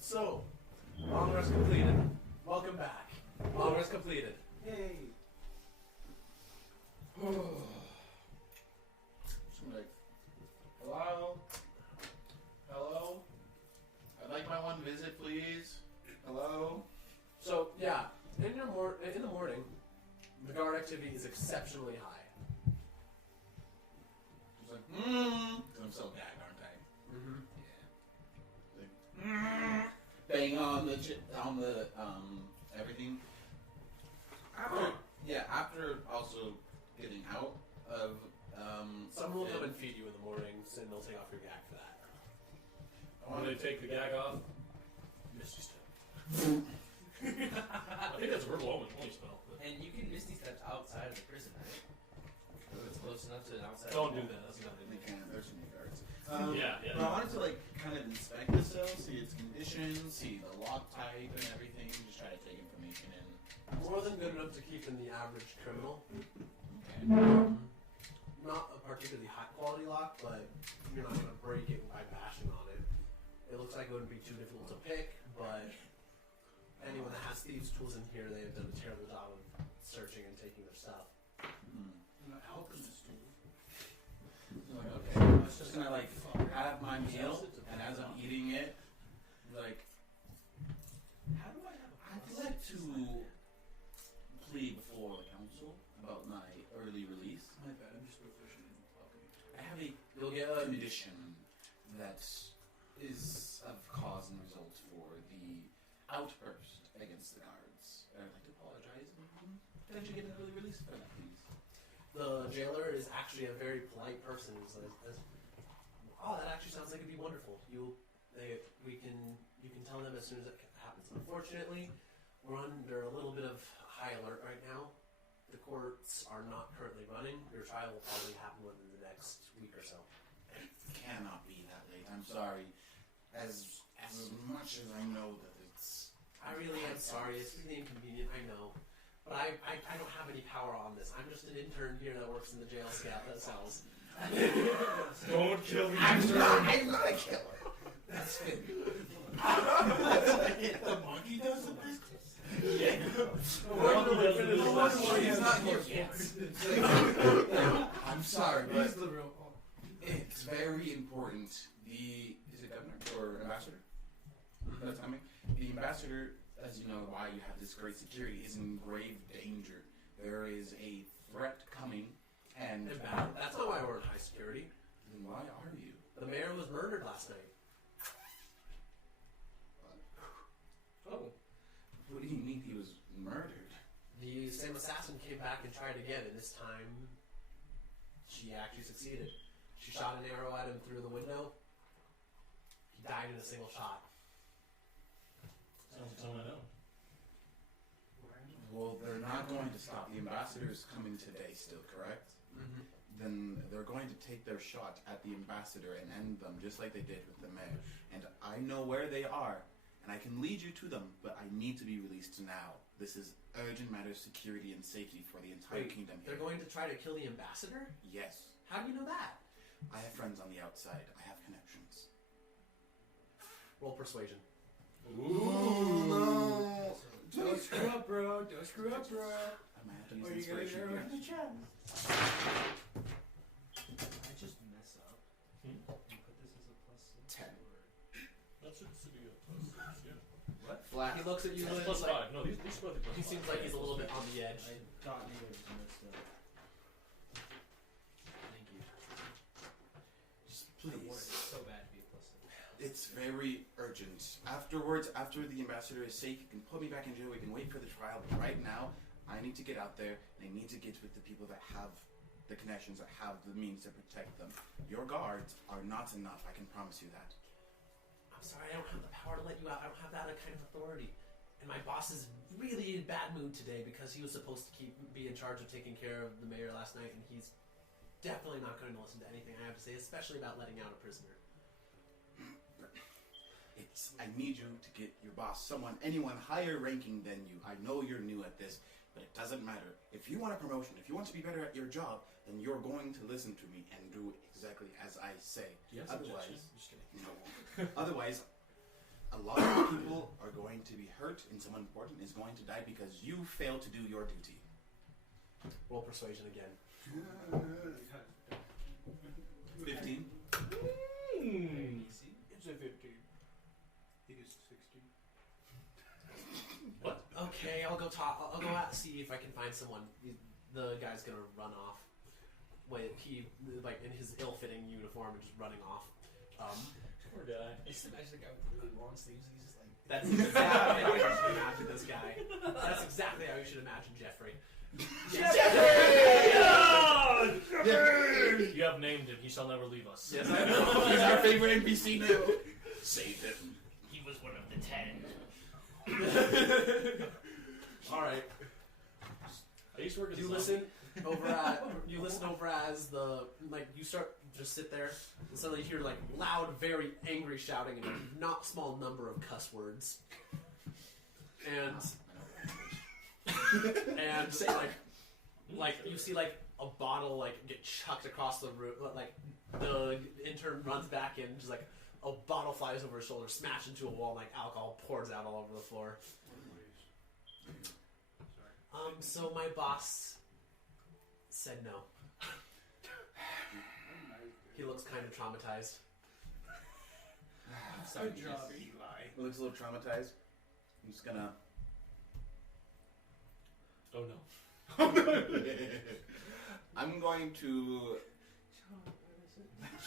So, long rest completed. Welcome back. Long rest completed. Yay! So I'm like, hello? Hello? I'd like my one visit, please. Hello? So, yeah, in the morning, the guard activity is exceptionally high. She's like, because I'm so gagged, aren't I? Mm-hmm. Yeah. Like, bang on the everything. After also getting out of Someone will come and feed you in the mornings, and they'll take off your gag for that. When they take the gag off, Misty Step. I think that's a verbal only spell. But And you can Misty Steps outside of the prison, right? If it's close enough to an outside. don't do that. That's not They it. can't. There's new guards. Yeah. But I wanted to kind of inspect the cell, see its condition, see the lock type and everything. Just try to take information in. More than good enough to keep in the average criminal. Okay. Not a particularly high quality lock, but you're not going to break it by bashing on it. It looks like it wouldn't be too difficult to pick, but anyone that has thieves' tools in here, they have done a terrible job of searching and taking their stuff. Hmm. I'm not helping this dude. I'm like, okay, I'm just gonna have my meal, and as I'm eating it, How do I have a I'd like to plead before council about my early release. My bad, I'm just proficient in alchemy. I have a You'll get a condition that is of cause and result for the outburst against the guards. I'd like to apologize and potentially get an early release for that, please. The jailer is actually a very polite person. He's like, oh, that actually sounds like it'd be wonderful. You can tell them as soon as it happens. Unfortunately, we're under a little bit of high alert right now. the courts are not currently running. Your trial will probably happen within the next week or so. It cannot be that late. I'm sorry. As much as I know that it's... I really am sorry. It's really inconvenient, I know. But I don't have any power on this. I'm just an intern here that works in the jail cells. Don't kill me, I'm not a killer. That's it. The monkey does the business. Yeah. He's not here yet. I'm sorry, but He's the real one. it's very important. Is it governor or ambassador that's coming? The ambassador, as you know why you have this great security, is in grave danger. There is a threat coming, and That's not why we're in high security. then why are you? The mayor was murdered last night. Oh. What do you mean he was murdered? The same assassin came back and tried again, and this time she actually succeeded. She shot an arrow at him through the window. He died in a single shot. Sounds like someone I know. Well, they're not going to stop. The ambassador is coming today still, correct? Mm-hmm. Then they're going to take their shot at the ambassador and end them, just like they did with the mayor. And I know where they are, and I can lead you to them, but I need to be released now. This is urgent matter of security and safety for the entire kingdom here. They're going to try to kill the ambassador? Yes. How do you know that? I have friends on the outside. I have connections. Roll persuasion. Ooh, no! Don't screw up, bro. Don't screw up, bro. I might have to use Or you get an inspiration arrow here. in the chest. I just mess up Hmm? and put this as a plus 6. 10. That should be a plus 6, yeah. What? Flat. He looks at you That's and plus like, 5. No, these are the plus he 5. seems like he's a little bit on the edge. I thought you were just messed up. Thank you. Just I wanted it please. so bad to be a plus 6. It's very urgent. Afterwards, after the ambassador is safe, you can put me back in jail. We can wait for the trial. But right now, I need to get out there, and I need to get with the people that have the connections, that have the means to protect them. Your guards are not enough. I can promise you that. I'm sorry, I don't have the power to let you out. I don't have that kind of authority. And my boss is really in bad mood today because he was supposed to be in charge of taking care of the mayor last night, and he's definitely not going to listen to anything I have to say, especially about letting out a prisoner. I need you to get your boss, anyone higher ranking than you. I know you're new at this, but it doesn't matter. If you want a promotion, if you want to be better at your job, then you're going to listen to me and do exactly as I say. Do you have Otherwise, suggestions? Just kidding. no. Otherwise, a lot of people are going to be hurt, and someone important is going to die because you failed to do your duty. Roll persuasion again. 15. Easy. It's a 15. He gets 16. What? Okay, I'll go talk. I'll go out and see if I can find someone. The guy's gonna run off. When he like in his ill-fitting uniform and just running off. Poor guy. I just imagine a guy with really long sleeves and he's just like. That's exactly how you should imagine this guy. That's exactly how you should imagine Jeffrey. You have named him. He shall never leave us. Yes, I know. He's our favorite NPC now. Save him. He was one of the 10. All right. I used to work as You a listen over as the you start just sit there and suddenly you hear like loud, very angry shouting and a not small number of cuss words. And and like you see like a bottle like get chucked across the room. Like the intern runs back in, just like a bottle flies over his shoulder, smashed into a wall, and like alcohol pours out all over the floor. So my boss said no. He looks kind of traumatized. Good job, Eli. He looks a little traumatized. I'm just gonna. Oh no. I'm going to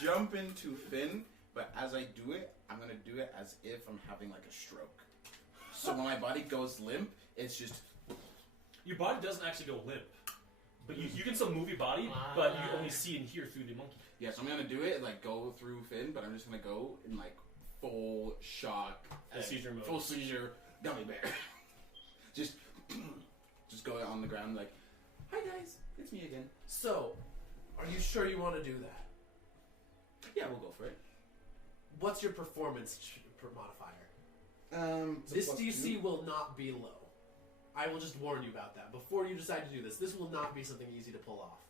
jump into Finn, but as I do it, I'm gonna do it as if I'm having like a stroke. So when my body goes limp, it's just. Your body doesn't actually go limp. But you can still move your body, but you only see and hear through the monkey. Yeah, so I'm gonna do it like go through Finn, but I'm just gonna go in like full shock, Full seizure mode. full seizure, gummy bear. just go on the ground like, Hi guys, it's me again. So, are you sure you want to do that? Yeah, we'll go for it. What's your performance modifier? It's a This plus DC 2. will not be low. I will just warn you about that. Before you decide to do this, this will not be something easy to pull off.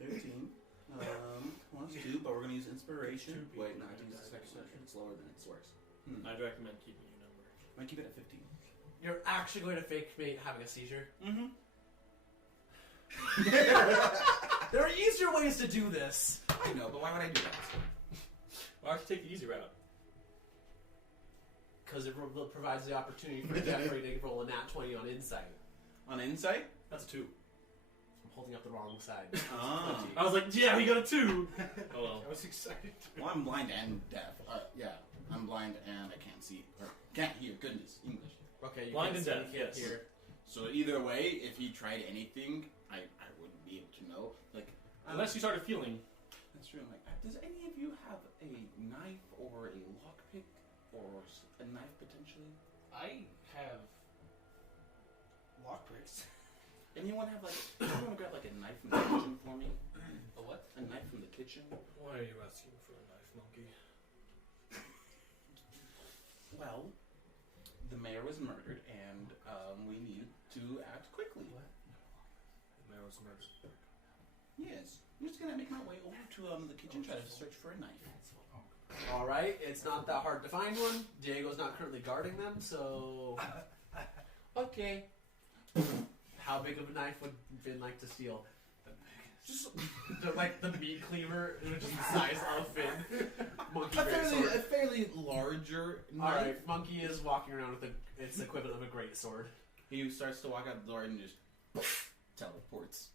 13. Plus 2, but we're gonna use inspiration. Wait, no, I think it's the second one. It's lower than it's worse. I'd recommend keeping your number. I might keep it at 15. You're actually going to fake me having a seizure? Mm-hmm. There are easier ways to do this. I know, but why would I do that? Why don't you take the easy route? Because it provides the opportunity for Jeffrey to roll a nat 20 on insight. On insight? That's a 2. I'm holding up the wrong side. Ah. I was like, yeah, he got a 2. Oh well. I was excited. Well, I'm blind and deaf. Yeah, I'm blind and I can't see. Or can't hear. Goodness, English. Okay, you Blind can't and see, deaf, you can't yes. hear. So either way, if he tried anything, I wouldn't be able to know. Like, Unless you started feeling. that's true. I'm like, does any of you have a knife or a lockpick or a knife potentially? I have. Lockpicks. Anyone have like? Anyone grab like a knife from the kitchen for me? A what? A knife from the kitchen? Why are you asking for a knife, monkey? Well, the mayor was murdered, and we need to act quickly. What? The mayor was murdered. Yes, I'm just gonna make my way over to the kitchen, try to search for a knife. Alright, it's not that hard to find one. Diego's not currently guarding them, so... Okay. How big of a knife would Finn like to steal? Just like the meat cleaver, which is the size of Finn. Monkey greatsword. A fairly larger knife. Alright, Monkey is walking around with its equivalent of a greatsword. He starts to walk out the door and just teleports.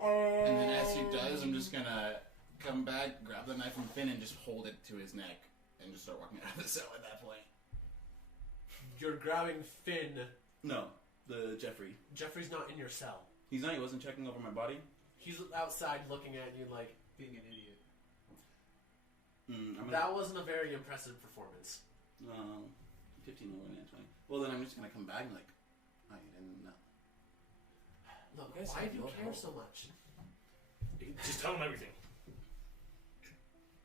And then as he does, I'm just gonna come back, grab the knife from Finn, and just hold it to his neck, and just start walking out of the cell at that point. You're grabbing Finn. No, the Jeffrey. Jeffrey's not in your cell. He's not. He wasn't checking over my body. He's outside looking at you like... Being an idiot. I'm gonna, That wasn't a very impressive performance. 15 over and 20. Well, then I'm just gonna come back and like, I didn't know. Look, You guys why have do you no care help. so much? Just tell him everything.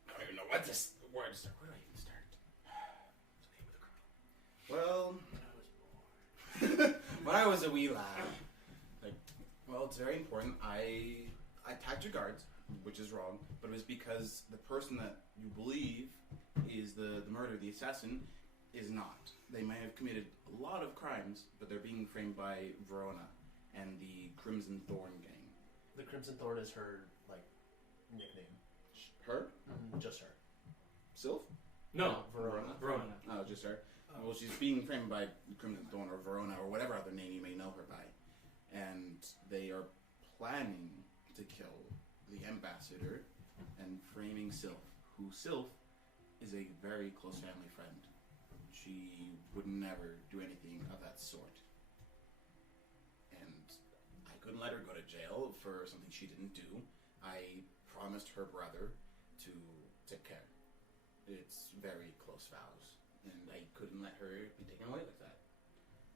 I don't even know where to start. Where do I even start? Well, when I was a wee lad, like, well, it's very important. I attacked your guards, which is wrong, but it was because the person that you believe is the murderer, the assassin, is not. They may have committed a lot of crimes, but they're being framed by Verona and the Crimson Thorn gang. The Crimson Thorn is her, like, nickname. Her? Just her. Sylph? No, Verona. Verona. Oh, just her. Well, she's being framed by Crimson Thorn or Verona or whatever other name you may know her by. And they are planning to kill the ambassador and framing Sylph, who Sylph is a very close family friend. She would never do anything of that sort. And I couldn't let her go to jail for something she didn't do. I promised her brother to take care. It's very close vows. And I couldn't let her be taken away like that.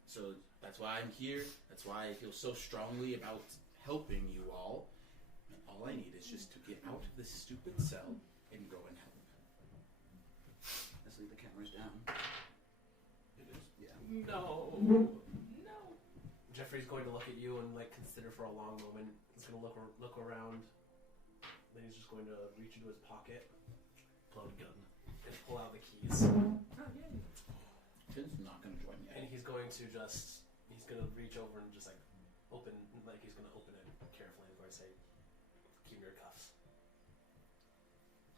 So that's why I'm here. That's why I feel so strongly about helping you all. And all I need is just to get out of this stupid cell and go and help. Let's leave the cameras down. It is. Yeah. No. Jeffrey's going to look at you and, like, consider for a long moment. He's going to look around. Then he's just going to reach into his pocket, pull out a gun, and pull out the keys. Finn's not going to join me. And he's going to reach over and just, like, he's going to open it carefully and going to say, keep your cuffs.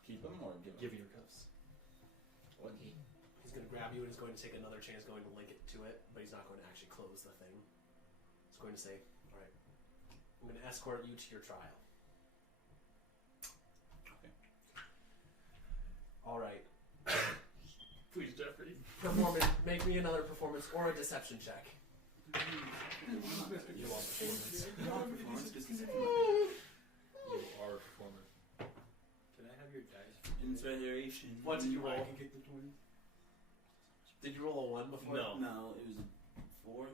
Keep him or give him? Give you your cuffs. What? He's going to grab you and he's going to take another chance going to link it to it, but he's not going to actually close the thing. He's going to say, alright, I'm going to escort you to your trial. Okay. Alright. Please, Jeffrey. Make me another performance or a deception check. You want performance. Performance business. You are a performer. Can I have your dice? Inspiration. What did you roll? I can get the 20. Did you roll a 1 before? No. No, it was a 4.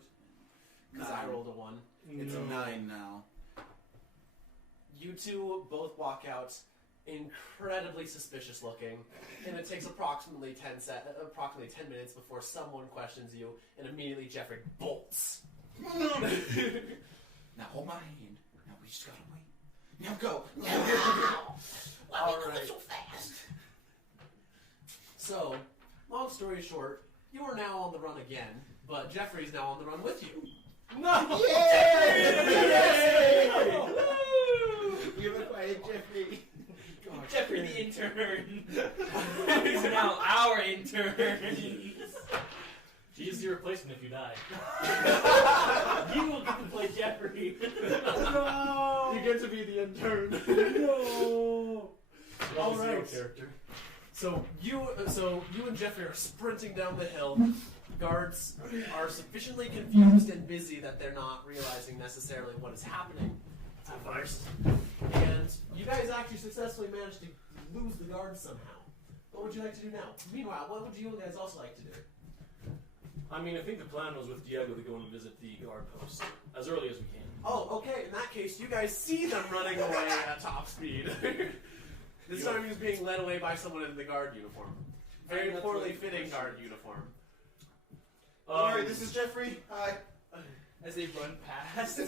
because I rolled a 1. It's a 9 now. You two both walk out, incredibly suspicious looking, and it takes approximately 10 minutes before someone questions you, and immediately Jeffrey bolts. Now hold my hand. Now we just gotta wait. Now go. All right. So fast. So, long story short, you are now on the run again, but Jeffrey's now on the run with you. No! You've acquired Jeffrey. God, Jeffrey the intern. He's now our intern. He's your replacement if you die. You will get to play Jeffrey. No! You get to be the intern. No! All Zero right. character. So you and Jeffrey are sprinting down the hill. Guards are sufficiently confused and busy that they're not realizing necessarily what is happening at first. And you guys actually successfully managed to lose the guards somehow. What would you like to do now? Meanwhile, what would you guys also like to do? I mean, I think the plan was with Diego to go and visit the guard post as early as we can. Oh, okay. In that case, you guys see them running away at top speed. This time he's being led away by someone in the guard uniform. Very poorly fitting guard uniform. Alright, this is Jeffrey. Hi. As they run past.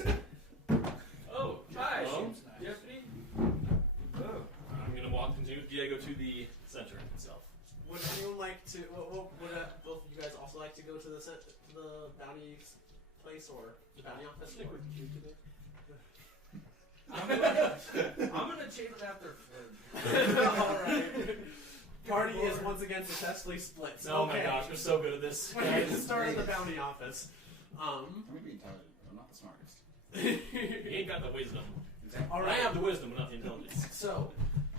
Oh, hi, Hello? Jeffrey. I'm gonna walk into Diego to the center itself. Would anyone like to? Would both of you guys also like to go to the bounty place or the bounty office? Stick with you today. I'm gonna chase it after Flynn. All right. Party is once again successfully split. Oh my gosh, we're so good at this. We're start at the bounty office. I'm gonna be intelligent, but I'm not the smartest. He ain't got the wisdom. Exactly. All I right. have the wisdom, but not the intelligence. So,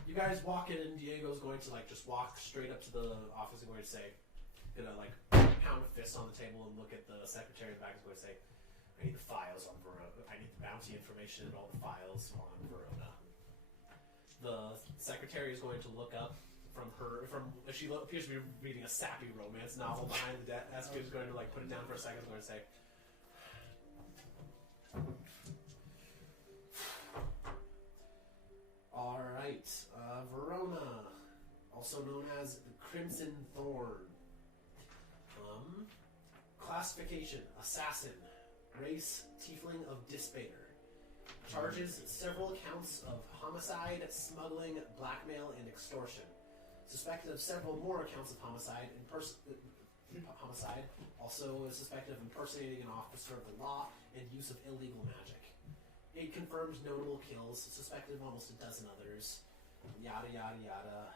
you guys walk in, and Diego's going to just walk straight up to the office and going to say, gonna pound a fist on the table and look at the secretary in the back and going to say, I need the files on Verona. I need the bounty information and all the files on Verona. The secretary is going to look up she appears to be reading a sappy romance novel behind the desk. She's going to put it down for a second. Is going to say, all right, Verona, also known as the Crimson Thorn. Classification: assassin. Race: tiefling of Dispater. Charges: several counts of homicide, smuggling, blackmail, and extortion. Suspected of several more counts of homicide. Homicide. Also is suspected of impersonating an officer of the law and use of illegal magic. 8 confirmed notable kills. Suspected of almost a dozen others. Yada yada yada.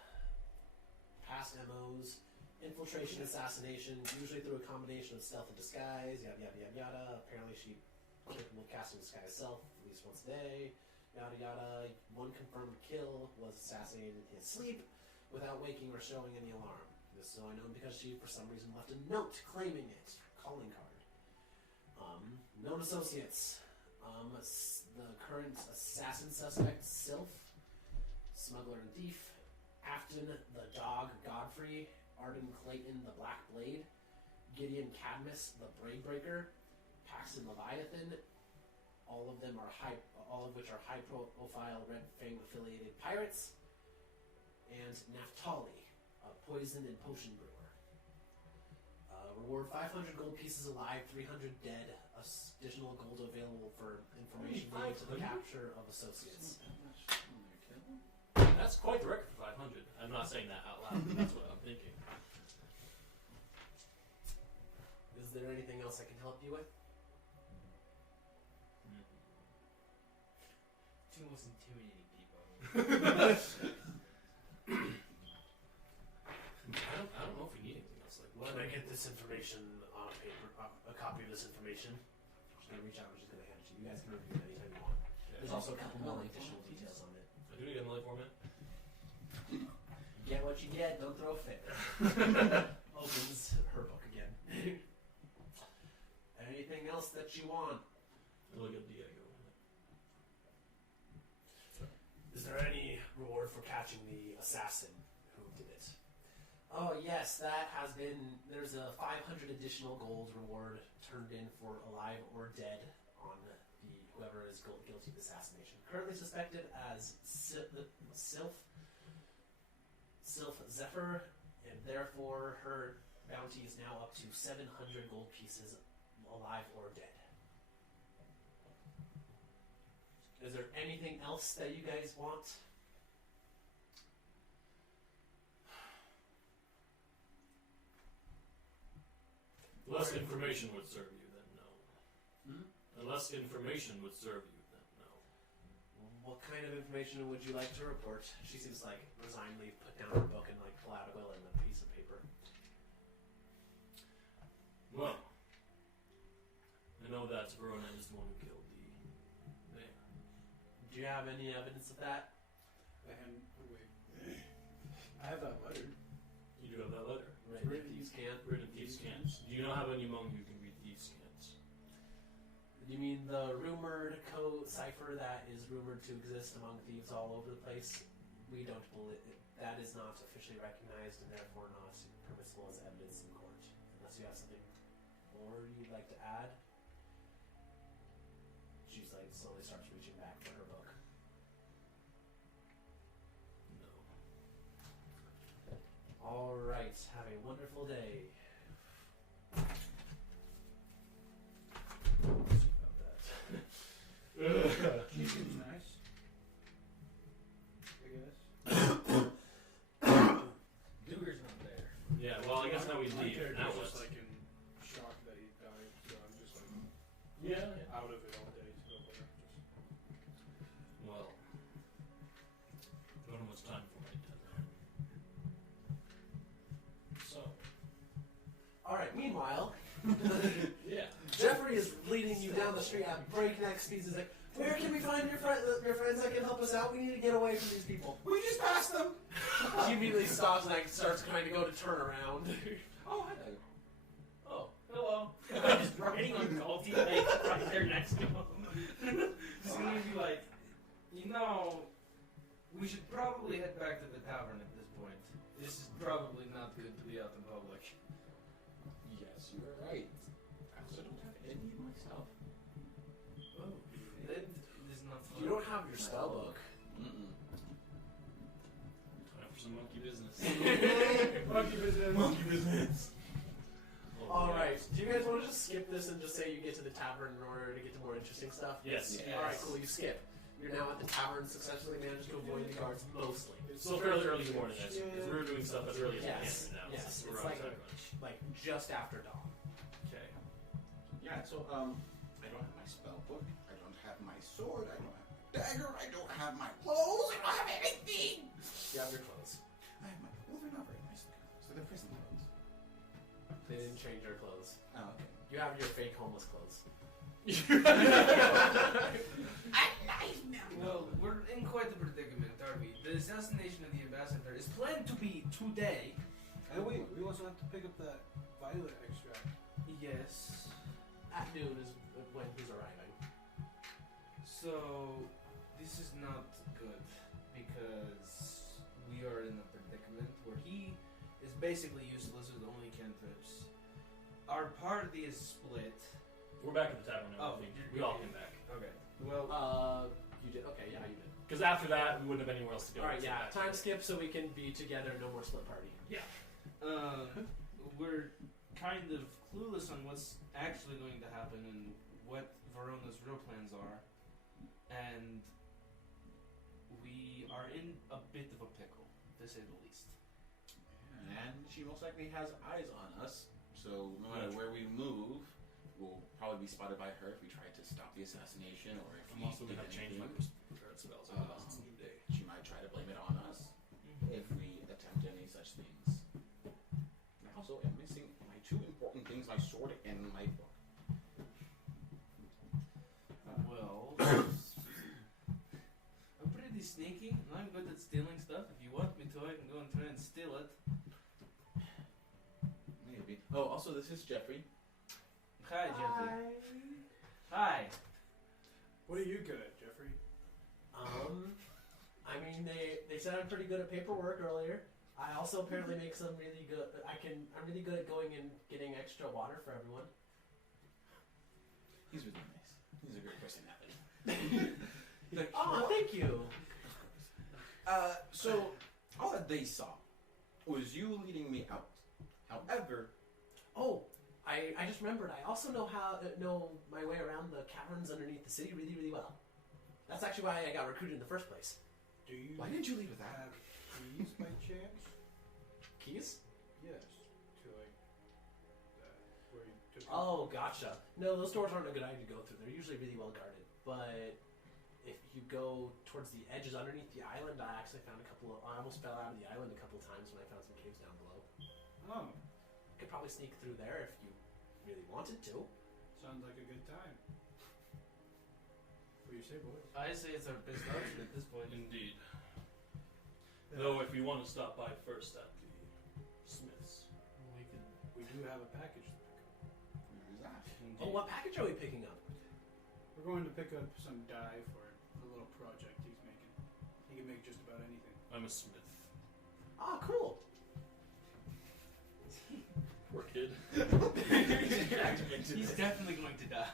Past MOs. Infiltration, assassination, usually through a combination of stealth and disguise. Yada yada yada yada. Apparently she capable of casting disguise self at least once a day. Yada yada. 1 confirmed kill was assassinated in his sleep without waking or showing any alarm. This is only known because she, for some reason, left a note claiming it. Calling card. Known associates. The current assassin suspect, Sylph. Smuggler and thief. Afton, the dog, Godfrey. Arden Clayton, the Black Blade. Gideon Cadmus, the Braid Breaker. Paxton Leviathan. All of which are high-profile Red Fang affiliated pirates. And Naphtali, a poison and potion brewer. Reward 500 gold pieces alive, 300 dead. Additional gold available for information leading to the capture of associates. That's quite the record for 500. I'm not saying that out loud, but that's what I'm thinking. Is there anything else I can help you with? Two most intimidating people. I don't know if we need anything else. Can I get this information on a paper, a copy of this information? I'm just going to reach out and just going to hand it to you. You guys can review it anytime you want. There's also a couple more additional details on it. I do need a melee format. You get what you get, don't throw a fit. Opens her book again. Anything else that you want? Look at Diego. Is there any reward for catching the assassin who did it? Oh yes, that has been. There's a 500 additional gold reward turned in for alive or dead on the whoever is guilty of assassination. Currently suspected as Sylph Zephyr, and therefore her bounty is now up to 700 gold pieces, alive or dead. Is there anything else that you guys want? Less information would serve you, then no. Hmm? The less information would serve you, then no. What kind of information would you like to report? She seems like resignedly put down her book and like pull out a quill and a piece of paper. Well, I know that Verona is the one who killed the mayor. Do you have any evidence of that? Wait. I have that letter. You do have that letter. Written in thieves' cant. Written in thieves' cant. Do you not have any among you who can read thieves' cants? You mean the rumored code cipher that is rumored to exist among thieves all over the place? We don't believe that is not officially recognized and therefore not permissible as evidence in court. Unless you have something more you'd like to add. She's like slowly starts reaching back for her book. No. All right, have a wonderful day. She seems nice. I guess. Duger's not there. Yeah, well, I guess now we My leave. character's Now just what? like in shock that he died, so I'm just like Yeah. out of it all day. So whatever. Well, don't know much time for it. So, All right. Meanwhile, yeah. Jeffrey is leading you down the street at breakneck speeds. He's like, "Where can we find your friends that can help us out? We need to get away from these people." We just passed them. He immediately stops and like starts kind of go to turn around. Oh, hi there. Oh, hello. I'm just riding on Galti, like, right there next to him. He's gonna be like, we should probably head back to the tavern at this point. This is probably not good to be out in public. Yes, you are right. I also don't have any of my stuff. Oh, that is not fun. You don't have your spell book. Mm-mm. Time for some monkey business. Monkey business. Monkey business. Oh, All yeah. right. Do you guys want to just skip this and just say you get to the tavern in order to get to more interesting stuff? Yes. Yeah. All right. Cool. You skip. You're now at the tavern, successfully managed to avoid the guards mostly. It's still fairly early in the morning, guys. Because we're doing stuff as early as Yes, we can right now. yes, Since we're it's on like- time crunch. Like just after dawn. Okay. Yeah, so I don't have my spell book. I don't have my sword. I don't have my dagger. I don't have my clothes. I don't have anything. You have your clothes. I have my clothes. They're not very nice. So they're prison clothes. They didn't change your clothes. Oh, okay. You have your fake homeless clothes. I'm nice now. Well, we're in quite a predicament, aren't we? The assassination of the ambassador is planned to be today. And we also have to pick up that violet extract. Yes. At noon is when he's arriving. So, this is not good because we are in a predicament where he is basically useless with only cantrips. Our party is split. We're back at the tavern now. Oh, I think. you're- We all came back. Okay. Well, You did. Okay, yeah, you did. Because after that, we wouldn't have anywhere else to go. All right, So yeah. back to Time the- skip so we can be together. No more split party. we're kind of clueless on what's actually going to happen and what Verona's real plans are. And we are in a bit of a pickle, to say the least. And she most likely has eyes on us. So no matter where we move, we'll probably be spotted by her if we try to stop the assassination or if I'm we also did going to change my anything. prepared spells because it's a new day. She might try to blame it on us if we attempt any such things. And I also am missing my two important things, my sword and my book. Well, I'm pretty sneaky, and I'm good at stealing stuff. If you want me to, I can go and try and steal it. Maybe. Oh, also this is Jeffrey. Hi, Jeffrey. Hi. What are you good at, Jeffrey? I mean, they said I'm pretty good at paperwork earlier. I also apparently make some really good. I'm really good at going and getting extra water for everyone. He's really nice. He's a great personality. Oh, thank you. So all that they saw was you leading me out. However, Oh, I just remembered. I also know my way around the caverns underneath the city really, really well. That's actually why I got recruited in the first place. Do you why didn't you leave with that? have keys by chance? Keys? Yes. To like where you took. Oh, gotcha. No, those doors aren't a good idea to go through. They're usually really well guarded. But if you go towards the edges underneath the island, I actually found I almost fell out of the island a couple of times when I found some caves down below. Oh, Could probably sneak through there if you really wanted to. sounds like a good time. What do you say, boys? I say it's our best option at this point. Indeed. Though, if you want to stop by first at the Smiths. We can. We do have a package to pick up. Where is that? Oh, what package are we picking up? We're going to pick up some dye for a little project he's making. He can make just about anything. I'm a smith. Ah, cool. Poor kid. He's definitely going to die.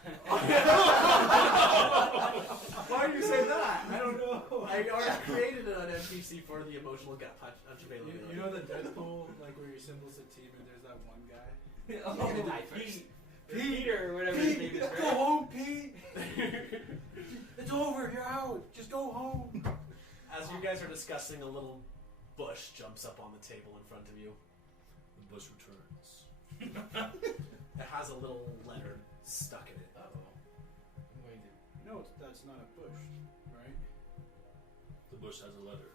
Why do you say that? I don't know. I already created an NPC for the emotional gut punch availability. You know the Deadpool, like where your symbol's a team and there's that one guy? Oh, die first. Peter, or whatever his name is. Go Right? home, Pete! It's over, you're out. Just go home. As you guys are discussing, a little bush jumps up on the table in front of you. The bush returns. It has a little letter stuck in it. Uh-oh. I'm going to. No, that's not a bush, right? The bush has a letter.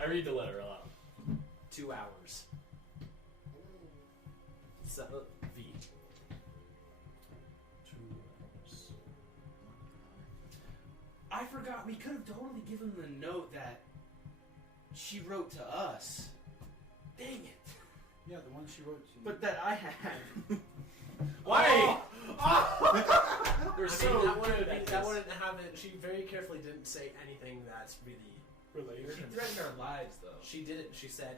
I read the letter aloud. 2 hours. So, V. 2 hours. I forgot. We could have totally given the note that she wrote to us. Dang it! Yeah, the one she wrote to you. But that I had. Why? We're so that good at this. wouldn't have it. She very carefully didn't say anything that's really She Related. threatened our lives, though. She did it. She said,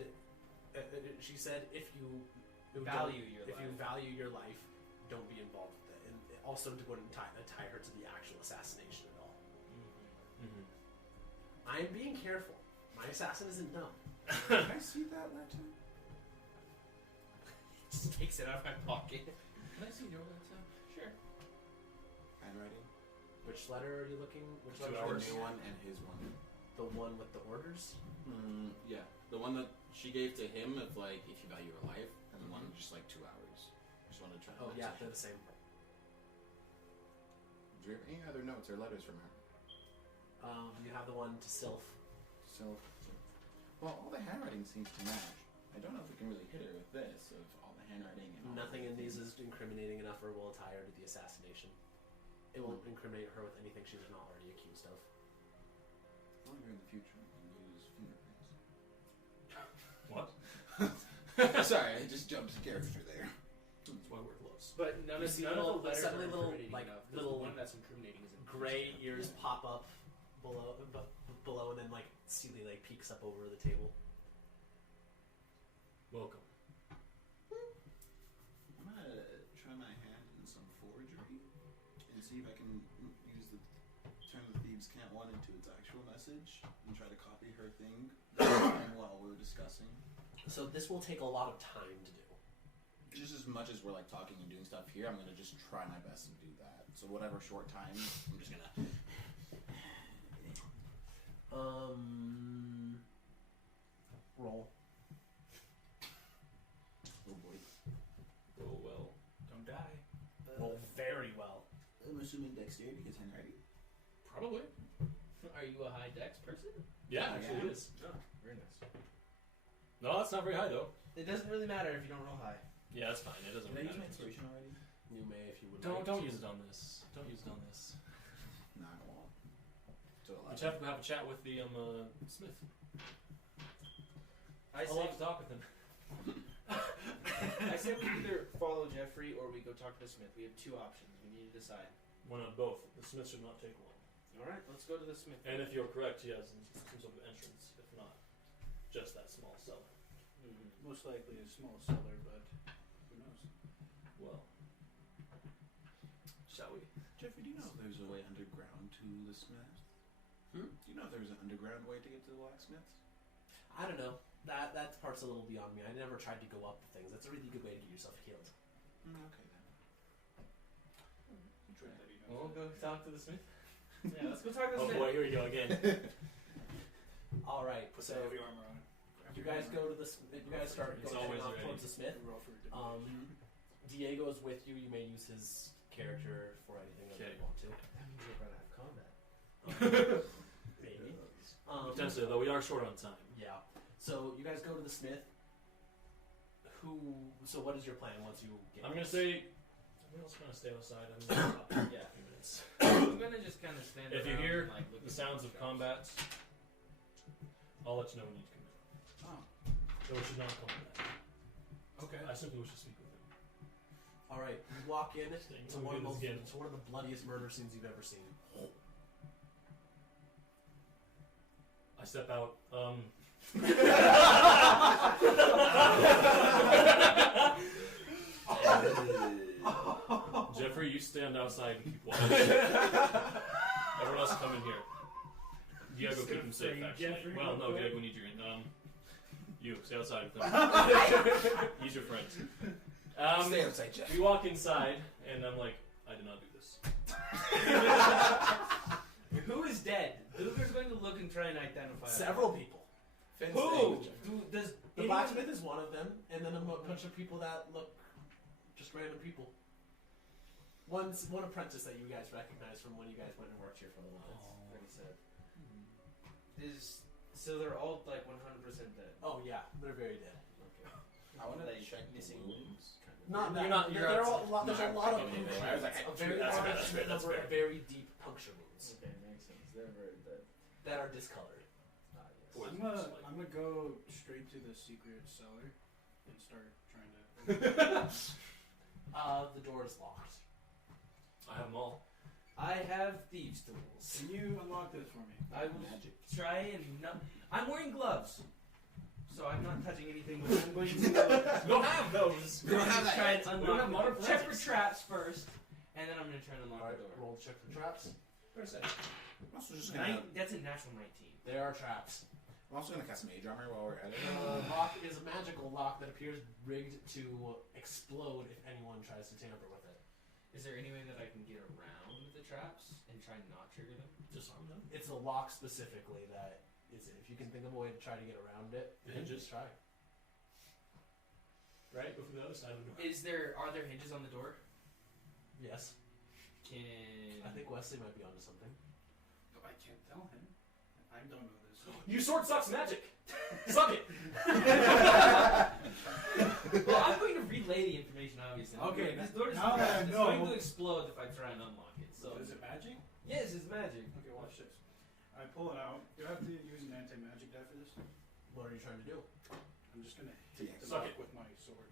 if you Value your if you life. value your life, don't be involved with it, and also wouldn't tie her to the actual assassination at all. Mm-hmm. I am being careful. My assassin isn't dumb. Can I see that letter? Just takes it out of my pocket. Can I see your letter? Sure. Handwriting? Which letter are you looking? Which 2 letter? hours. The new one and his one. The one with the orders. Yeah. The one that she gave to him of like, if you value your life, and the one just like 2 hours. Just wanted to try to Oh match yeah, it. they're the same. Do you have any other notes or letters from her? You have the one to Sylph. So, well, all the handwriting seems to match. I don't know if we can really hit her with this, of all the handwriting and all Nothing the in these things. is incriminating enough or will tie her to the assassination. It won't incriminate her with anything she's not already accused of. Longer in the future, we can use fingerprints. What? Sorry, I just jumped to character there. That's why we're close. But none You of see none little- of the letters suddenly are little, incriminating like, enough, 'cause little the one that's incriminating is Gray ears pop up below, and then like Seeley like peeks up over the table. Welcome. I'm gonna try my hand in some forgery and see if I can use the Turn of the Thieves Can't Want into its actual message and try to copy her thing while we're discussing. So this will take a lot of time to do. Just as much as we're like talking and doing stuff here, I'm gonna just try my best to do that. So whatever short time, I'm just gonna. Roll. Oh boy. Roll well. Don't die. Roll very well. I'm assuming dexterity is handwriting. Probably. Are you a high dex person? Yeah, Yeah. actually it is. No. Very nice. No, that's not very high though. It doesn't really matter if you don't roll high. Yeah, that's fine. It doesn't Did I really use my matter. inspiration already? You may if you would. Don't like to. use it on this. Don't use it on this. No, I won't. So You just have to have a chat with the Smith. I I'll say, have to talk with him. I say we either follow Jeffrey or we go talk to the Smith. We have 2 options. We need to decide. Why not both? The Smith should not take one. All right, let's go to the Smith. And if you're correct, he has some sort of entrance. If not, just that small cellar. Most likely a small cellar, but who knows? Well, shall we? Jeffrey, do you know if there's a way underground to the smith? Hmm? Do you know if there's an underground way to get to the blacksmiths? I don't know. That part's a little beyond me. I never tried to go up the things. That's a really good way to get yourself healed. Okay then. We'll go talk to the smith. Yeah, let's go talk to the Oh smith. boy, here we go again. All right. Put So that heavy armor on. you guys go to the. You guys start It's going always off ready. towards the smith. Roll for divination. Diego is with you. You may use his character for anything that Okay. you want to. That means we're about to have combat. Maybe. Potentially, though, we are short on time. Yeah. So you guys go to the smith. So what is your plan once you get? I'm gonna say. I'm also gonna stay outside. I'm gonna talk in a few minutes. I'm gonna just kind of stand If you around hear and, like, look the at sounds of shops. combat, I'll let you know when you come Oh, in. Though it should not come back. okay. I simply wish to speak with him. All right. You walk in Staying to on one of good those, skin. to one of the bloodiest murder scenes you've ever seen. I step out. Jeffrey, you stand outside and keep watch. Everyone else come in here. Diego, keep him safe, actually. Jeffrey, Well, no, real quick. Diego, we need you in. You, stay outside with him. He's your friend. Stay outside, Jeff. We walk inside, and I'm like, I did not do this. Who is dead? Luger's going to look and try and identify. Several people. Finn's Who? staying with Jeff. Does The anyone- blacksmith is one of them, and then a bunch of people that look just random people. One apprentice that you guys recognize from when you guys went and worked here for a little bit. Pretty sad. So they're all like 100% dead. Oh yeah, they're very dead. Okay. I want to Like check missing wounds. Not that. You're not- you're They're not- all, there's a no, lot of okay, puncture I was wounds. like, A very that's fair, large that's fair, that's number fair. of very deep puncture wounds Okay, makes sense. They're very dead. that are discolored. Ah, yes. Or- I'm gonna go straight to the secret cellar and start trying to. The door is locked. I have them all. I have thieves' tools. Can you unlock this for me? I will try and not. I'm wearing gloves, so I'm not touching anything. But I'm going to We don't have those. We don't have that try yet. and We don't have unlock. modern Check for forensics. traps first, and then I'm going to try and unlock Alright, the door. roll to check for traps. For a second. I'm also just gonna. That's a natural 19. There are traps. I'm also gonna cast Mage Armor while we're at it. The lock is a magical lock that appears rigged to explode if anyone tries to tamper with it. Is there any way that I can get around the traps and try and not trigger them? Just arm them. It's a lock specifically that is it. If you can think of a way to try to get around it, The then hinges? just try. Right? Go from the other side of the door. Are there hinges on the door? Yes. Can I think Wesley might be onto something. I can't tell him. I don't know this. You sword sucks magic! Suck it! Well, I'm going to relay the information, obviously. Okay, this door is now that I it's know- going to explode if I try and unlock it. So Is it magic? yes, it's magic. Okay, watch this. I pull it out. Do I have to use an anti-magic die for this? What are you trying to do? I'm just gonna Yeah, hit the suck lock it. with my sword.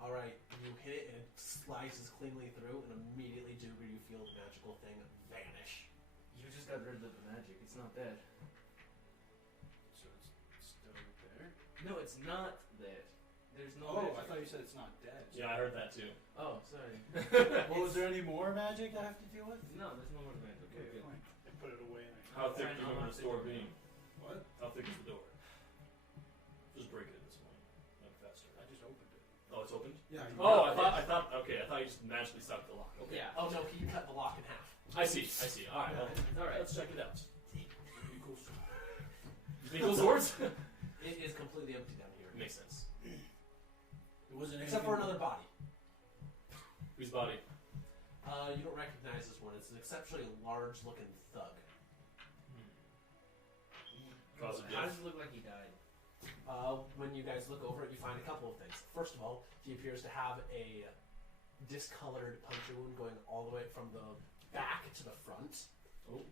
All right, you hit it and it slices cleanly through, and immediately, Duger, you feel the magical thing vanish. You just got rid of the magic. It's not dead. So it's still there. No, it's not dead. There's no. Oh, magic. I thought you said it's not dead. Yeah, I heard that too. Oh, sorry. Well, is there any more magic I have to deal with? No, there's no more magic. Okay, We're good. fine. I put it away and I. How thick Try do and you remember unlock the the door door. being? What? How thick is the door? Just break it at this point. Not faster. I just opened it. Oh, it's opened? Yeah. Oh, I thought, okay, I thought you just magically stopped the lock. Okay. Yeah. Oh no, he cut the lock in half. I see. Alright, well, All right. let's check it out. Cool. Equal swords? It is completely empty down here, Makes sense. It wasn't except for another body. Whose body? You don't recognize this one. It's an exceptionally large-looking thug. Cause of How death. does it look like he died? When you guys look over it, you find a couple of things. First of all, he appears to have a discolored puncture wound going all the way from the back to the front. Oh.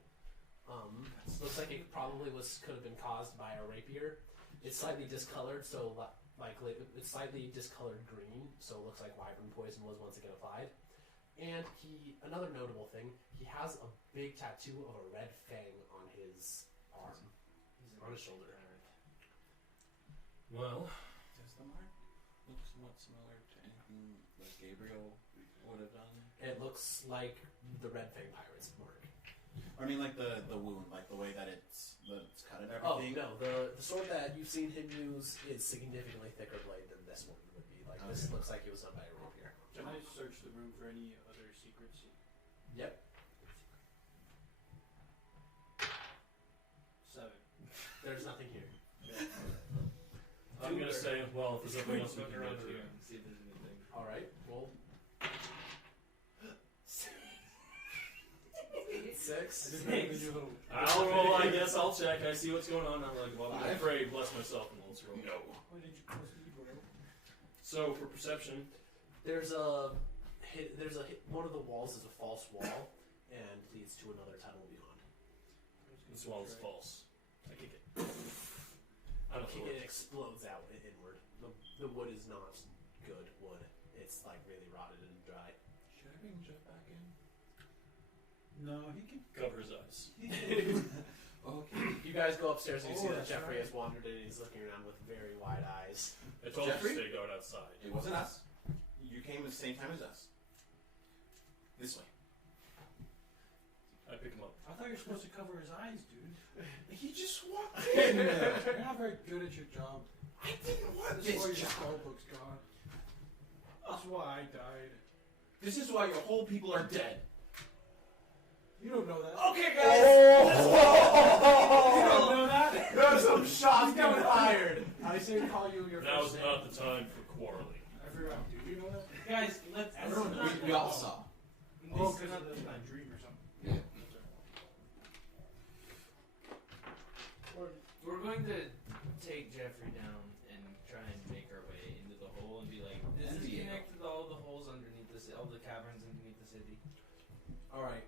Looks like it probably could have been caused by a rapier. It's slightly discolored, so likely it's slightly discolored green, so it looks like wyvern poison was once again applied. And another notable thing, he has a big tattoo of a red fang on his arm. He's On his shoulder. Well, Does the mark look somewhat similar to anything that Gabriel would have done? It looks like the Red Fang Pirates mark. I mean, like the wound, like the way that it's cut and Oh, everything. no, the sword that you've seen him use is significantly thicker blade than this one would be. Like, this looks like it was done by a rapier. Can I search the room for any other secrets? Yep. 7. There's nothing here. I'm gonna say, well, if there's something else we Look can around go the to. room and see if there's anything. Alright, roll. 6. I'll roll, I guess. I'll check. I see what's going on. I'm like, well, I'm 5. afraid. Bless myself and let's roll. No. Why did you close the door? So for perception, There's one of the walls is a false wall and leads to another tunnel beyond. this wall is false. I kick it. I don't Kick know. it explodes out inward. The wood is not good wood. It's like really rotted and dry. Should I bring Jeff back in? No, he can. Cover his eyes. Okay. You guys go upstairs and you see that that's Jeffrey right. has wandered in and he's looking around with very wide eyes. I told Jeffrey? you to stay guard outside. It wasn't us. You came at the same time as us. This way. I pick him up. I thought you were supposed to cover his eyes, dude. He just walked in. You're not very good at your job. I didn't want This is why this your job. spell book's gone. That's why I died. This is why your whole people are dead. You don't know that. Okay, guys! You don't know that? There's some shots getting fired! I say to call you your Now first is name. not the time for quarreling. I forgot, dude. You know that? Guys, let's. We all saw. Oh, because of that dream or something. Yeah. We're going to take Jeffrey down and try and make our way into the hole and be like, this is Diego. connected to all the holes underneath this, all the caverns underneath the city. Alright.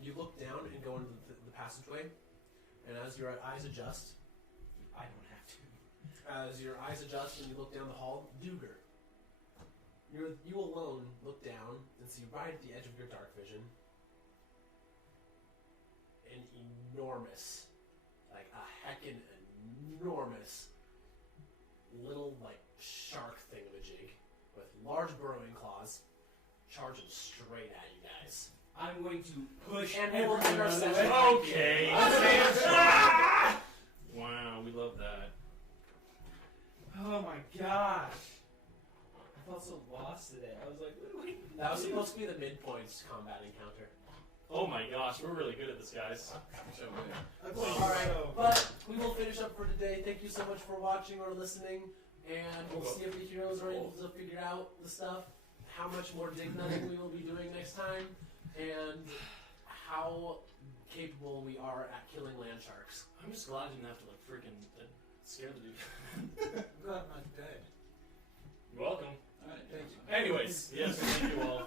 You look down and go into the passageway, and as your eyes adjust, I don't have to. as your eyes adjust and you look down the hall, Duger. You alone look down and see right at the edge of your dark vision an enormous, like a heckin' enormous little like shark thingamajig with large burrowing claws charging straight at you guys. I'm going to push And we will everyone end our out of the session. way. Okay. Ah! Wow, we love that. Oh my gosh. I felt so lost today. I was like, what do we That was supposed to be the midpoint combat encounter. Oh my gosh, we're really good at this, guys. Alright, but we will finish up for today. Thank you so much for watching or listening, and we'll see if the heroes are able to figure out the stuff, how much more dig nutting we will be doing next time, and how capable we are at killing land sharks. I'm just glad I didn't have to like freaking scare the dude. I'm glad I'm not dead. You're welcome. Alright, thanks. Anyways, yes, thank you all.